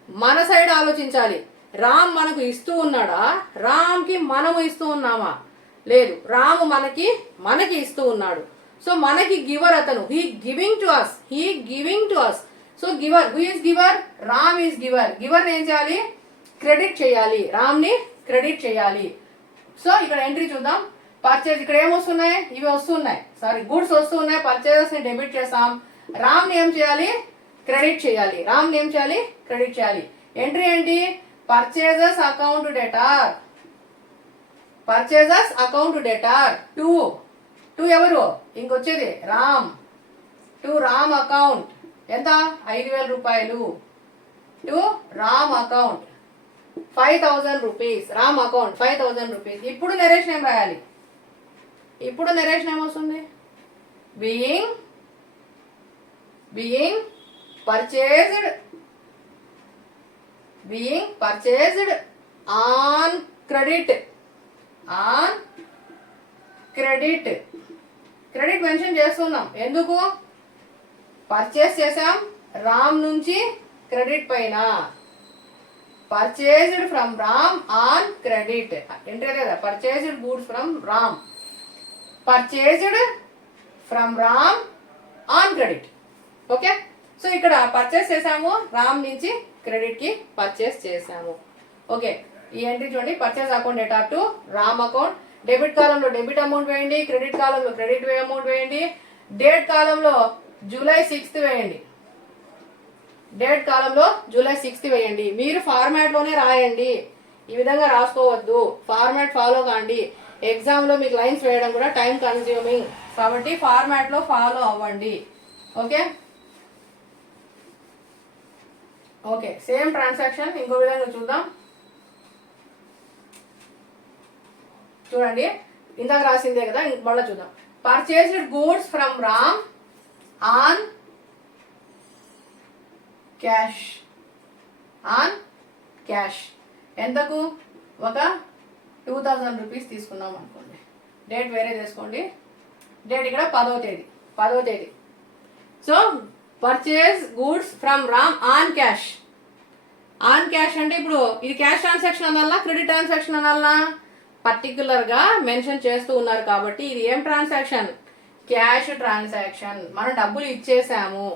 మన సైడ్ ఆలోచించాలి. రామ్ మనకు ఇస్తూ ఉన్నాడా? రామ్కి మనము ఇస్తూ ఉన్నామా? లేదు, రాము మనకి ఇస్తూ ఉన్నాడు. సో మనకి గివర్ అతను. He giving to us. So giver, who is giver? Ram is giver. గివర్ని ఏం చేయాలి? క్రెడిట్ చేయాలి. రామ్ని క్రెడిట్ చేయాలి. సో ఇక్కడ ఎంట్రీ చూద్దాం. పర్చేజ్ ఇక్కడ ఏమొస్తున్నాయి? ఇవి వస్తున్నాయి, గూడ్స్ వస్తున్నాయి. పర్చేజెస్ ని డెబిట్ చేస్తాం. రామ్ని ఏం చేయాలి? క్రెడిట్ చేయాలి. ఎంట్రీ ఏంటి? పర్చేజెస్ అకౌంట్ డేటార్ టు ఎవరు? ఇంకొచ్చేది రామ్. టు రామ్ అకౌంట్ ఎంత? 5,000 రూపాయలు. To Ram account 5,000 rupees. Ram account 5,000 rupees. ఇప్పుడు నరేషన్ ఏం రాయాలి? ఇప్పుడు నరేషన్ ఏమొస్తుంది? Being purchased on credit mention చేస్తున్నాం. ఎందుకు? పర్చేస్ చేసాం రామ్ నుంచి క్రెడిట్ పైన. Purchased from Ram on credit. Entry లేదా? Purchased goods from Ram, purchased from Ram on credit. Okay, so ఇక్కడ పర్చేస్ చేసాము, రామ్ నుంచి క్రెడిట్ కి పర్చేస్ చేసాము. ఓకే, ఈ ఎంట్రీ చూడండి. Purchase account debtor to Ram account. Debit కాలంలో డెబిట్ అమౌంట్ వేయండి, క్రెడిట్ కాలంలో క్రెడిట్ అమౌంట్ వేయండి, డేట్ కాలంలో జూలై 6th వేయండి. మీరు ఫార్మాట్ లోనే రాయండి, ఈ విధంగా రాసుకోవద్దు. ఫార్మాట్ ఫాలో కాండి. ఎగ్జామ్ లో మీకు లైన్స్ వేయడం కూడా టైం కన్స్యూమింగ్ కాబట్టి ఫార్మాట్ లో ఫాలో అవ్వండి. ఓకే, సేమ్ ట్రాన్సాక్షన్ ఇంకో విధంగా చూద్దాం. చూడండి, ఇందాక రాసిందే కదా, మళ్ళీ చూద్దాం. Purchased goods from Ram on cash. ఎంతకు? ఒక 2,000 రూపీస్ తీసుకున్నాం అనుకోండి. డేట్ వేరే తీసుకోండి. డేట్ ఇక్కడ 10వ తేదీ. So purchase goods from Ram on cash. On cash అంటే ఇప్పుడు ఇది క్యాష్ ట్రాన్సాక్షన్ అనాలనా క్రెడిట్ ట్రాన్సాక్షన్ అనాలనా? పర్టికులర్గా మెన్షన్ చేస్తూ ఉన్నారు కాబట్టి ఇది ఏం ట్రాన్సాక్షన్? Cash transaction. మనం డబ్బులు ఇచ్చేసాము,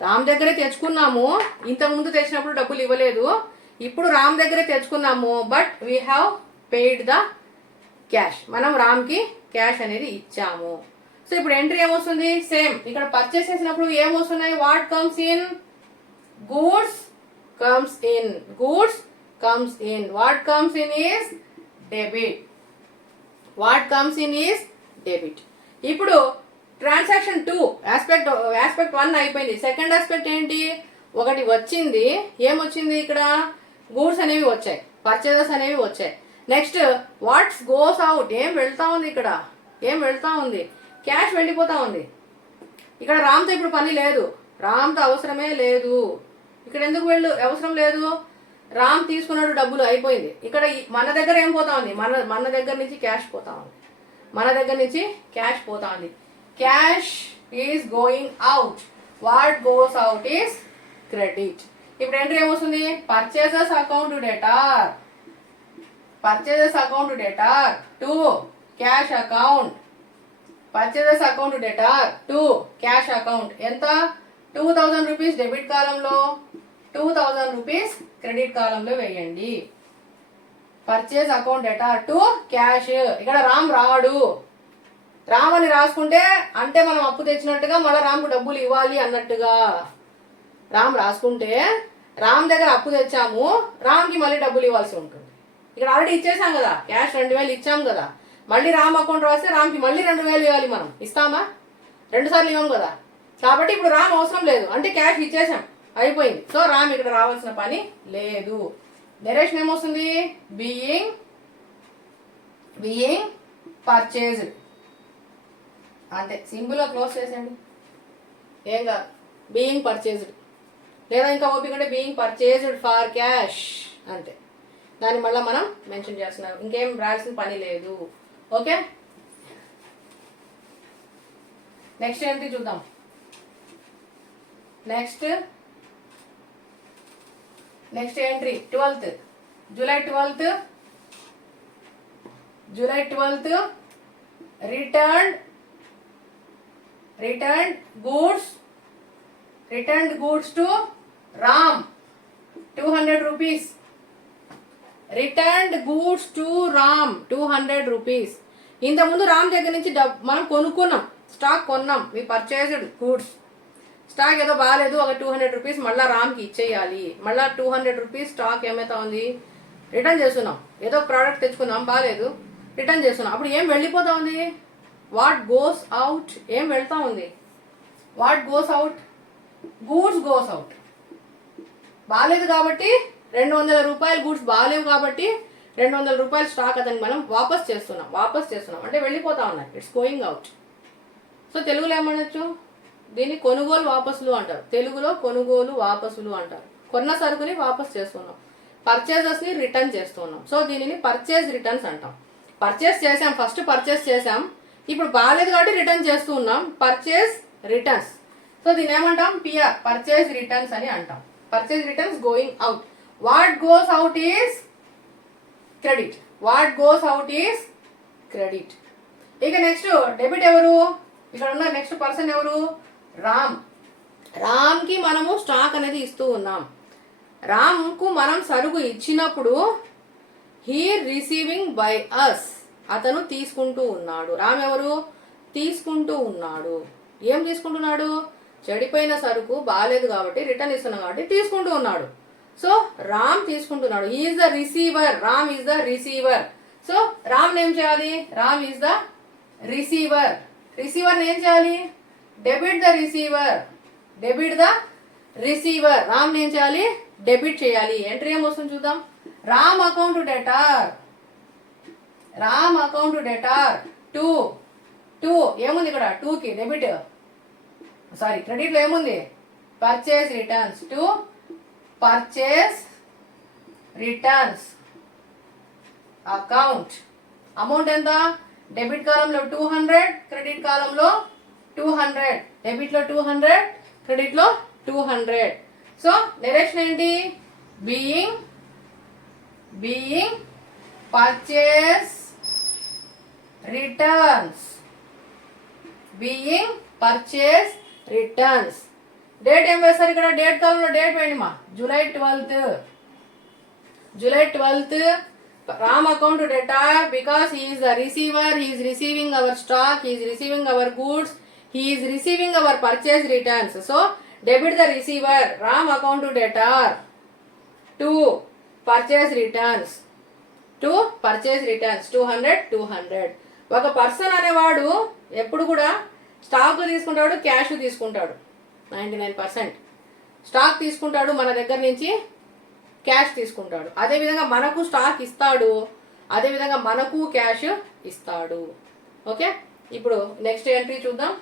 రామ్ దగ్గరే తెచ్చుకున్నాము. ఇంతకుముందు తెచ్చినప్పుడు డబ్బులు ఇవ్వలేదు, ఇప్పుడు రామ్ దగ్గరే తెచ్చుకున్నాము. But we have paid the cash. మనం రామ్కి క్యాష్ అనేది ఇచ్చాము. సో ఇప్పుడు ఎంట్రీ ఏమొస్తుంది? సేమ్. ఇక్కడ పర్చేస్ చేసినప్పుడు ఏమొస్తున్నాయి? What comes in? Goods comes in. Goods comes in. What comes in is debit. What comes in is debit. ఇప్పుడు ట్రాన్సాక్షన్ 2 ఆస్పెక్ట్ 1 అయిపోయింది. సెకండ్ ఆస్పెక్ట్ ఏంటి? ఒకటి వచ్చింది. ఏమొచ్చింది? ఇక్కడ గూడ్స్ అనేవి వచ్చాయి, పర్చేజెస్ అనేవి వచ్చాయి. Next what's goes out. ఏం వెళ్తా ఉంది? ఇక్కడ ఏం వెళ్తా ఉంది? క్యాష్ వెళ్ళిపోతా ఉంది. ఇక్కడ రామ్తో ఇప్పుడు పని లేదు, రామ్తో అవసరమే లేదు. ఇక్కడ ఎందుకు అవసరం లేదు? రామ్ తీసుకున్నాడు, డబ్బులు అయిపోయింది. ఇక్కడ మన దగ్గర ఏం పోతా ఉంది? మన దగ్గర నుంచి క్యాష్ పోతా ఉంది. మన దగ్గర నుంచి క్యాష్ పోతా ఉంది. Cash is going out. What goes out is credit. ఇప్పుడు ఎంట్రీ ఏమొస్తుంది? Purchases account debtor. Purchases account debtor to cash account. Purchases account debtor to cash account. ఎంత? 2000 రూపీస్ డెబిట్ కాలంలో, 2000 రూపీస్ క్రెడిట్ కాలంలో వేయండి. Purchase account debtor to cash. ఇక్కడ రామ్ రాడు. రామ్ అని రాసుకుంటే అంటే మనం అప్పు తెచ్చినట్టుగా మళ్ళీ రామ్కు డబ్బులు ఇవ్వాలి అన్నట్టుగా. రామ్ రాసుకుంటే రామ్ దగ్గర అప్పు తెచ్చాము, రామ్కి మళ్ళీ డబ్బులు ఇవ్వాల్సి ఉంటుంది. ఇక్కడ ఆల్రెడీ ఇచ్చేసాం కదా, క్యాష్ 2000 ఇచ్చాం కదా. మళ్ళీ రామ్ అకౌంట్ రాస్తే రామ్కి మళ్ళీ 2000 ఇవ్వాలి. మనం ఇస్తామా? 2 సార్లు ఇవ్వం కదా. కాబట్టి ఇప్పుడు రామ్ అవసరం లేదు, అంటే క్యాష్ ఇచ్చేసాం, అయిపోయింది. సో రామ్ ఇక్కడ రావాల్సిన పని లేదు. నెరేషన్ ఏమొస్తుంది? Being purchased. అంతే, సింపుల్గా క్లోజ్ చేసేయండి, ఏం కాదు. బీయింగ్ పర్చేజ్డ్, లేదా ఇంకా ఓపిక అంటే బీయింగ్ పర్చేజ్డ్ ఫర్ క్యాష్, అంతే. దాన్ని మళ్ళీ మనం మెన్షన్ చేస్తున్నాం, ఇంకేం రాయాల్సిన పని లేదు. ఓకే, నెక్స్ట్ ఏంటి చూద్దాం. Next entry 12th, July 12th. returned goods to Ram, 200 rupees. Returned goods to Ram, 200 rupees. ఇంతకుముందు రామ్ దగ్గర నుంచి మనం కొనుక్కున్నాం, స్టాక్ కొన్నాం. వి పర్చేస్డ్ గూడ్స్. స్టాక్ ఏదో బాగాలేదు, ఒక 200 రూపీస్ మళ్ళీ రామ్కి ఇచ్చేయాలి. మళ్ళీ 200 రూపీస్ స్టాక్ ఏమైతే ఉంది రిటర్న్ చేస్తున్నాం. ఏదో ప్రోడక్ట్ తెచ్చుకున్నాం, బాగాలేదు, రిటర్న్ చేస్తున్నాం. అప్పుడు ఏం వెళ్ళిపోతా ఉంది? What goes out. ఏం వెళ్తా ఉంది? What goes out? Goods goes out. బాగాలేదు కాబట్టి 200 రూపాయలు గూడ్స్ బాగాలేవు కాబట్టి 200 రూపాయలు స్టాక్ అతనికి మనం వాపస్ చేస్తున్నాం అంటే వెళ్ళిపోతా ఉన్నాయి. It's going out. సో తెలుగులో ఏమనొచ్చు? దీన్ని కొనుగోలు వాపసులు అంటారు. తెలుగులో కొనుగోలు వాపసులు అంటారు. కొన్న సరుకుని వాపస్ చేస్తున్నాం, పర్చేజెస్ని రిటర్న్ చేస్తున్నాం. సో దీనిని పర్చేజ్ రిటర్న్స్ అంటాం. పర్చేస్ చేసాం, ఫస్ట్ పర్చేస్ చేసాం, ఇప్పుడు బాగాలేదు కాబట్టి రిటర్న్ చేస్తూ ఉన్నాం, పర్చేజ్ రిటర్న్స్. సో దీన్ని ఏమంటాం? పిఆర్, పర్చేజ్ రిటర్న్స్ అని అంటాం. Purchase returns going out. What goes out is credit. What goes out is credit. ఇక నెక్స్ట్ డెబిట్ ఎవరు? ఇక్కడ ఉన్న నెక్స్ట్ పర్సన్ ఎవరు? రామ్. రామ్కి మనము స్టాక్ అనేది ఇస్తూ ఉన్నాం. రామ్కు మనం సరుకు ఇచ్చినప్పుడు హీ రిసీవింగ్ బై అస్, అతను తీసుకుంటూ ఉన్నాడు. రామ్ ఎవరు? తీసుకుంటూ ఉన్నాడు. ఏం తీసుకుంటున్నాడు? చెడిపోయిన సరుకు బాగాలేదు కాబట్టి రిటర్న్ ఇస్తున్నాం కాబట్టి తీసుకుంటూ ఉన్నాడు. సో రామ్ తీసుకుంటున్నాడు. He is the receiver. Ram is the receiver. So Ram ఏం చేయాలి? Ram is the receiver. Receiver ఏం చేయాలి? Debit the receiver. రామ్ ఏం చేయాలి? డెబిట్ చేయాలి. ఎంట్రీ ఏమొస్తుంది చూద్దాం. రామ్ అకౌంట్ డేటార్ టూ ఏముంది ఇక్కడ? 2కి డెబిట్, సారీ క్రెడిట్లో ఏముంది? Purchase returns. To purchase returns account. Amount ఎంత? డెబిట్ కాలంలో 200, క్రెడిట్ కాలంలో 200. డెబిట్లో 200, క్రెడిట్లో 200. సో డైరెక్షన్ ఏంటి? Being purchase returns. Being purchase returns. Date ఏం వేస్తారు ఇక్కడ? డేట్ కాలంలో డేట్ వేయండి మా. July 12th. Ram account debtor because he is the receiver. He is receiving our stock. He is receiving our goods. He is receiving our purchase returns. So debit the receiver. Ram account debtor to purchase returns. 200. ఒక person అనేవాడు ఎప్పుడు కూడా stock తీసుకుంటాడు, cash తీసుకుంటాడు. 99% stock తీసుకుంటాడు మన దగ్గర నుంచి, క్యాష్ తీసుకుంటాడు. అదేవిధంగా మనకు స్టాక్ ఇస్తాడు, అదేవిధంగా మనకు క్యాష్ ఇస్తాడు. ఓకే, ఇప్పుడు నెక్స్ట్ ఎంట్రీ చూద్దాం.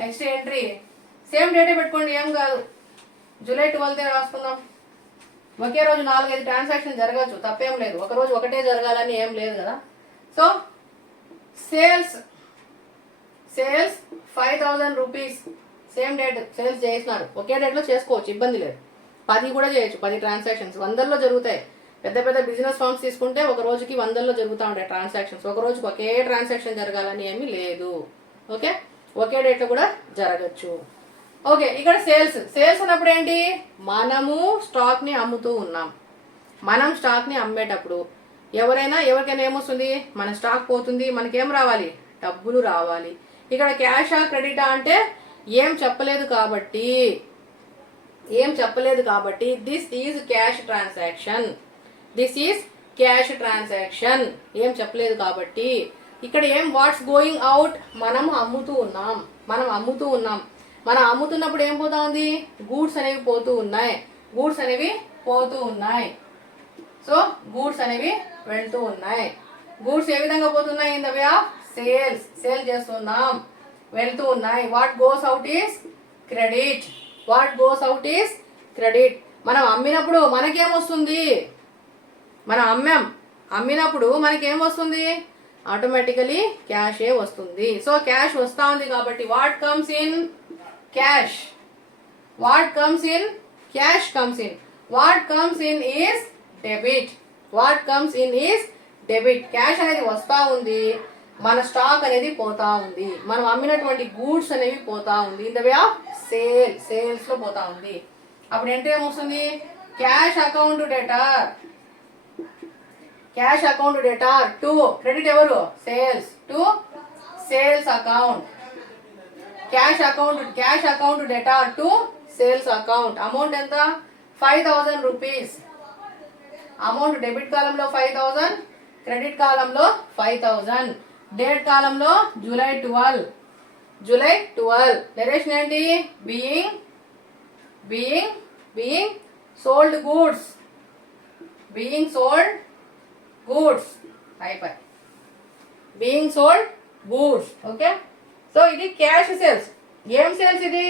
నెక్స్ట్ ఎంట్రీ సేమ్ డేటే పెట్టుకోండి, ఏం కాదు. July 12 రాసుకుందాం. ఒకే రోజు 4-5 ట్రాన్సాక్షన్ జరగచ్చు, తప్పేం లేదు. ఒక రోజు ఒకటే జరగాలని ఏం లేదు కదా. So sales 5,000 rupees. Same date sales చేసినారు, ఒకే డేట్లో చేసుకోవచ్చు, ఇబ్బంది లేదు. 10 కూడా చేయొచ్చు, 10 ట్రాన్సాక్షన్స్ 100లో జరుగుతాయి. పెద్ద పెద్ద బిజినెస్ ఫార్మ్స్ తీసుకుంటే ఒక రోజుకి 100లో జరుగుతూ ఉంటాయి ట్రాన్సాక్షన్స్. ఒక రోజుకి ఒకే ట్రాన్సాక్షన్ జరగాలని ఏమీ లేదు. ఓకే, ఒకే డేట్లో కూడా జరగచ్చు. ఓకే, ఇక్కడ సేల్స్ అన్నప్పుడు ఏంటి? మనము స్టాక్ని అమ్ముతూ ఉన్నాం. మనం స్టాక్ని అమ్మేటప్పుడు ఎవరికైనా ఏమొస్తుంది? మన స్టాక్ పోతుంది, మనకేం రావాలి? డబ్బులు రావాలి. ఇక్కడ క్యాషా క్రెడిటా అంటే ఏం చెప్పలేదు కాబట్టి దిస్ ఈజ్ క్యాష్ ట్రాన్సాక్షన్. ఏం చెప్పలేదు కాబట్టి ఇక్కడ వాట్స్ గోయింగ్ అవుట్? మనం అమ్ముతూ ఉన్నాం. మనం అమ్ముతున్నప్పుడు ఏం పోతా ఉంది? గూడ్స్ అనేవి పోతూ ఉన్నాయి. సో గూడ్స్ అనేవి వెళ్తూ ఉన్నాయి. గూడ్స్ ఏ విధంగా పోతున్నాయి? In the way of sale చేస్తున్నాం, వెళ్తూ ఉన్నాయి. What goes out is credit. మనం అమ్మినప్పుడు మనకేమొస్తుంది? మనం అమ్మినప్పుడు మనకేమొస్తుంది? ఆటోమేటికలీ క్యాషే వస్తుంది. సో క్యాష్ వస్తా ఉంది కాబట్టి what comes in? Cash. What comes in is debit. Cash అనేది వస్తా ఉంది, మన స్టాక్ అనేది పోతా ఉంది, మనం అమ్మినటువంటి గూడ్స్ అనేవి పోతా ఉంది. In the way of sales లో పోతా ఉంది. అప్పుడు ఎంట్రీ ఏమొస్తుంది? Cash account debtor to credit ఎవరు? Sales to sales account. Cash account debtor to sales account. Amount ఎంత? 5,000 రూపీస్. అమౌంట్ డెబిట్ కాలంలో 5,000, క్రెడిట్ కాలంలో 5,000. డేట్ కాలంలో July 12. డైరెక్షన్ ఏంటి? Being sold goods. అయిపోయి being sold goods. Okay, so ఇది cash sales. ఏం sales ఇది?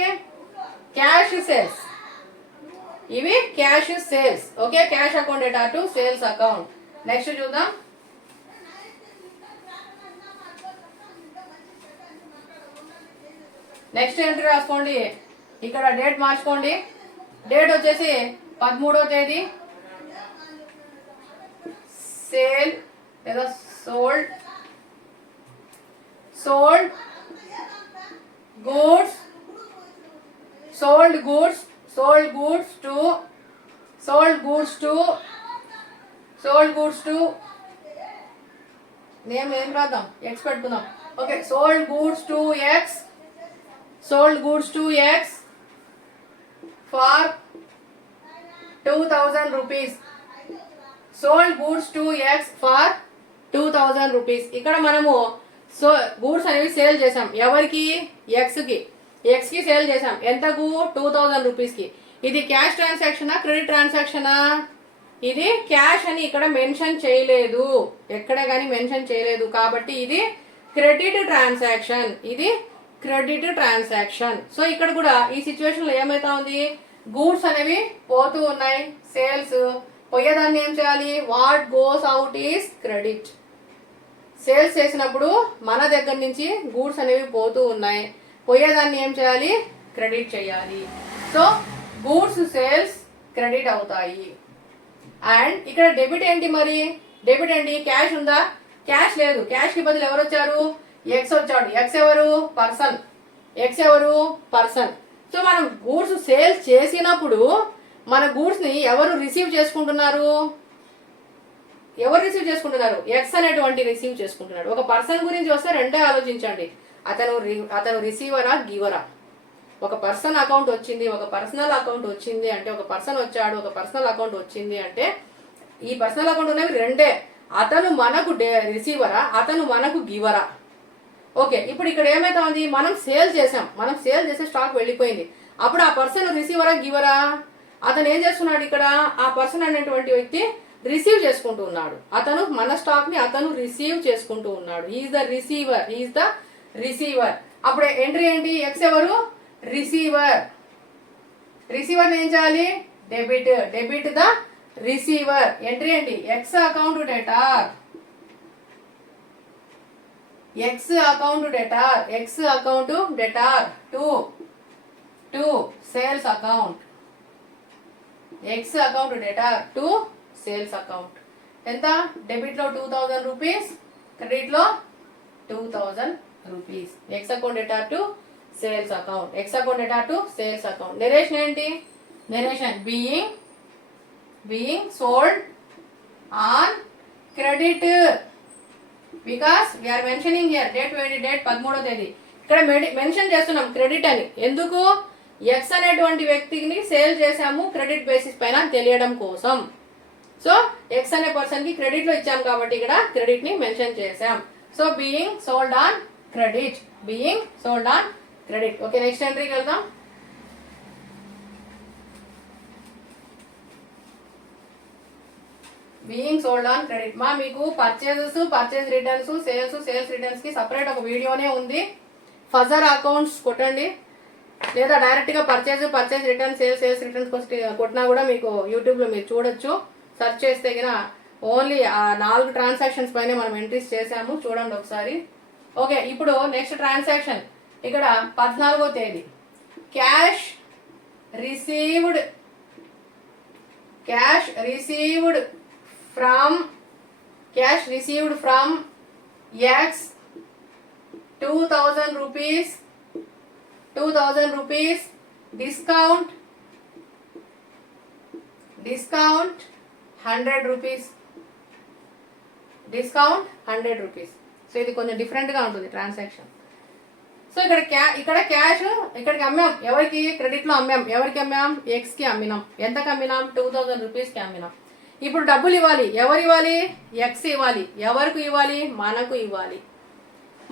Cash sales. ఇవి cash sales. Okay, cash account debtor to sales account. Next చూద్దాం. నెక్స్ట్ ఎంట్రీ రాసుకోండి. ఇక్కడ డేట్ మార్చుకోండి. డేట్ వచ్చేసి 13వ తేదీ. సేల్ లేదా సోల్డ్ గూడ్స్ టు నేమ్ ఏం రాద్దాం? ఎక్స్ పెట్టుకుందాం. Okay, sold goods to X for 2,000 rupees. Sold goods to X for 2,000 rupees. ఇక్కడ మనము గూడ్స్ అనేవి సేల్ చేసాం. ఎవరికి? ఎక్స్కి సేల్ చేసాం. ఎంతకు? 2,000 రూపీస్కి. ఇది క్యాష్ ట్రాన్సాక్షనా క్రెడిట్ ట్రాన్సాక్షనా? ఇది క్యాష్ అని ఇక్కడ మెన్షన్ చేయలేదు, ఎక్కడ కానీ మెన్షన్ చేయలేదు కాబట్టి ఇది క్రెడిట్ ట్రాన్సాక్షన్. సో ఇక్కడ కూడా ఈ సిచ్యువేషన్ లో ఏమైతా ఉంది? గూడ్స్ అనేవి పోతూ ఉన్నాయి, సేల్స్. పోయేదాన్ని ఏం చేయాలి? What goes out is credit. Sales చేసినప్పుడు మన దగ్గర నుంచి గూడ్స్ అనేవి పోతూ ఉన్నాయి, పోయేదాన్ని ఏం చేయాలి, క్రెడిట్ చేయాలి. సో గూడ్స్ సేల్స్ క్రెడిట్ అవుతాయి. అండ్ ఇక్కడ డెబిట్ ఏంటి, మరి డెబిట్ ఏంటి, క్యాష్ ఉందా, క్యాష్ లేదు, క్యాష్ కి బదులు ఎవరు వచ్చారు, ఎక్స్ వచ్చాడు. ఎక్స్ ఎవరు, పర్సన్. ఎక్స్ ఎవరు, పర్సన్. సో మనం గూడ్స్ సేల్స్ చేసినప్పుడు మన గూడ్స్ ని ఎవరు రిసీవ్ చేసుకుంటున్నారు, ఎవరు రిసీవ్ చేసుకుంటున్నారు, ఎక్స్ అనేటువంటి రిసీవ్ చేసుకుంటున్నాడు. ఒక పర్సన్ గురించి వస్తే రెండే ఆలోచించండి, అతను రిసీవరా గివరా. ఒక పర్సన్ అకౌంట్ వచ్చింది, ఒక పర్సనల్ అకౌంట్ వచ్చింది అంటే, ఒక పర్సన్ వచ్చాడు, ఒక పర్సనల్ అకౌంట్ వచ్చింది అంటే, ఈ పర్సనల్ అకౌంట్ ఉన్నవి రెండే. అతను మనకు రిసీవరా, అతను మనకు గివరా. ఓకే, ఇప్పుడు ఇక్కడ ఏమైతుంది, మనం సేల్ చేసాం, మనం సేల్ చేసే స్టాక్ వెళ్ళిపోయింది. అప్పుడు ఆ పర్సన్ రిసీవరా గివరా, అతను ఏం చేస్తున్నాడు, ఇక్కడ ఆ పర్సన్ అనేటువంటి వ్యక్తి రిసీవ్ చేసుకుంటూ ఉన్నాడు. అతను మన స్టాక్ ని అతను రిసీవ్ చేసుకుంటూ ఉన్నాడు. Is the receiver, is the receiver. అప్పుడు ఎంట్రీ ఏంటి, ఎక్స్ ఎవరు, రిసీవర్. రిసీవర్ ఏం చేయాలి, debit, debit the receiver. Entry ఏంటి, X account debtor, X account debtor, X account debtor to sales account, X account debtor to sales account. ఎంత, debit లో 2000 rupees, credit లో 2000 rupees. X account debtor to sales account, X account debtor to sales account. Narration ఏంటి, narration being sold on credit, because we're mentioning here date 13వ తేదీ. ఇక్కడ mention చేస్తున్నాం credit అని. ఎందుకు, ఎక్స్ అనేటువంటి వ్యక్తిని సేల్ చేసాము క్రెడిట్ బేసిస్ పైన తెలియడం కోసం. సో ఎక్స్ అనే పర్సన్ కి క్రెడిట్ లో ఇచ్చాం కాబట్టి ఇక్కడ క్రెడిట్ ని మెన్షన్ చేసాం. So being sold on credit, being sold on credit. Okay, next ఎంట్రీకి వెళ్దాం. Being sold on credit. మీకు పర్చేజ్ రిటర్న్స్, సేల్స్ రిటర్న్స్ కి సపరేట్ ఒక వీడియోనే ఉంది. ఫజర్ అకౌంట్స్ కొట్టండి, లేదా డైరెక్ట్ గా పర్చేజ్ రిటర్న్, సేల్స్ రిటర్న్స్ కొట్టినా కూడా మీకు యూట్యూబ్ లో మీరు చూడొచ్చు. సెర్చ్ చేస్తే గిన ఓన్లీ ఆ 4 ట్రాన్సాక్షన్స్ పైన మనం ఎంట్రీస్ చేసాము, చూడండి ఒకసారి. ఓకే, ఇప్పుడు నెక్స్ట్ ట్రాన్సాక్షన్ ఇక్కడ 14వ తేదీ. Cash received from X 2000 rupees, discount 100 rupees, so ఇది కొంచెం డిఫరెంట్ గా ఉంటుంది ట్రాన్సాక్షన్. సో ఇక్కడ క్యాష్ ఇక్కడికి అమ్మాం, ఎవరికి, క్రెడిట్ లో అమ్మాం. ఎవరికి అమ్మాం, ఎక్స్ కి అమ్మినాం. ఎంతకు అమ్మినాం, 2000 రూపీస్ కి అమ్మినాం. ఇప్పుడు డబ్బులు ఇవ్వాలి, ఎవరు ఇవ్వాలి, ఎక్స్ ఇవ్వాలి. ఎవరికి ఇవ్వాలి, మనకు ఇవ్వాలి.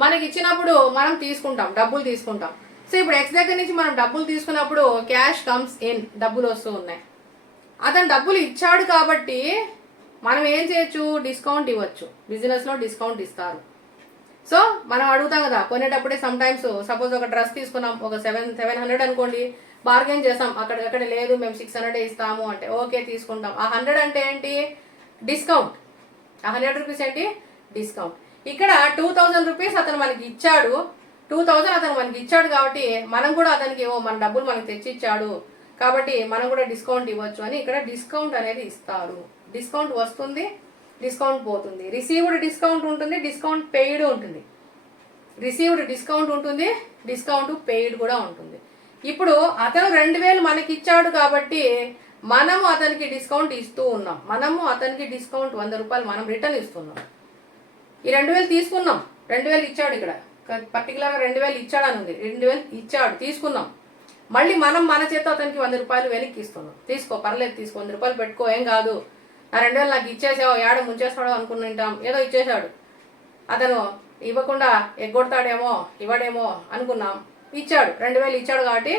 మనకి ఇచ్చినప్పుడు మనం తీసుకుంటాం, డబ్బులు తీసుకుంటాం. సో ఇప్పుడు ఎక్స్ దగ్గర నుంచి మనం డబ్బులు తీసుకున్నప్పుడు క్యాష్ కమ్స్ ఇన్, డబ్బులు వస్తూ ఉన్నాయి. అతను డబ్బులు ఇచ్చాడు కాబట్టి మనం ఏం చేయొచ్చు, డిస్కౌంట్ ఇవ్వచ్చు. బిజినెస్ లో డిస్కౌంట్ ఇస్తారు. సో మనం అడుగుతాం కదా కొనేటప్పుడే, సమ్ టైమ్స్ సపోజ్ ఒక డ్రెస్ తీసుకున్నాం, ఒక 700 అనుకోండి, బార్గెన్ చేస్తాం, అక్కడ లేదు మేము 600 ఇస్తాము అంటే ఓకే తీసుకుంటాం. ఆ 100 అంటే ఏంటి, డిస్కౌంట్. ఆ 100 రూపీస్ ఏంటి, డిస్కౌంట్. ఇక్కడ 2000 రూపీస్ అతను మనకి ఇచ్చాడు, 2000 అతను మనకి ఇచ్చాడు కాబట్టి మనం కూడా అతనికి మన డబ్బులు మనకి తెచ్చి ఇచ్చాడు కాబట్టి మనం కూడా డిస్కౌంట్ ఇవ్వచ్చు అని ఇక్కడ డిస్కౌంట్ అనేది ఇస్తారు. డిస్కౌంట్ వస్తుంది, డిస్కౌంట్ పోతుంది. రిసీవ్డ్ డిస్కౌంట్ ఉంటుంది, డిస్కౌంట్ పెయిడ్ ఉంటుంది. రిసీవ్డ్ డిస్కౌంట్ ఉంటుంది, డిస్కౌంట్ పెయిడ్ కూడా ఉంటుంది. ఇప్పుడు అతను 2000 మనకి ఇచ్చాడు కాబట్టి మనము అతనికి డిస్కౌంట్ ఇస్తూ ఉన్నాం. మనము అతనికి డిస్కౌంట్ 100 రూపాయలు మనం రిటర్న్ ఇస్తున్నాం. ఈ 2000 తీసుకున్నాం, 2000 ఇచ్చాడు, ఇక్కడ పర్టికులర్గా 2000 ఇచ్చాడు అని ఉంది. 2000 ఇచ్చాడు, తీసుకున్నాం. మళ్ళీ మనం మన చేత అతనికి 100 రూపాయలు వెనక్కి ఇస్తున్నాం. తీసుకో, పర్లేదు తీసుకో, 100 రూపాయలు పెట్టుకో, ఏం కాదు. ఆ 2000 నాకు ఇచ్చేసావు, ఏడ ముంచేస్తాడో అనుకుంటాం. ఏదో ఇచ్చేసాడు, అతను ఇవ్వకుండా ఎగ్గొడతాడేమో, ఇవ్వడేమో అనుకున్నాం. ఇచ్చాడు, 2000 ఇచ్చాడు కాబట్టి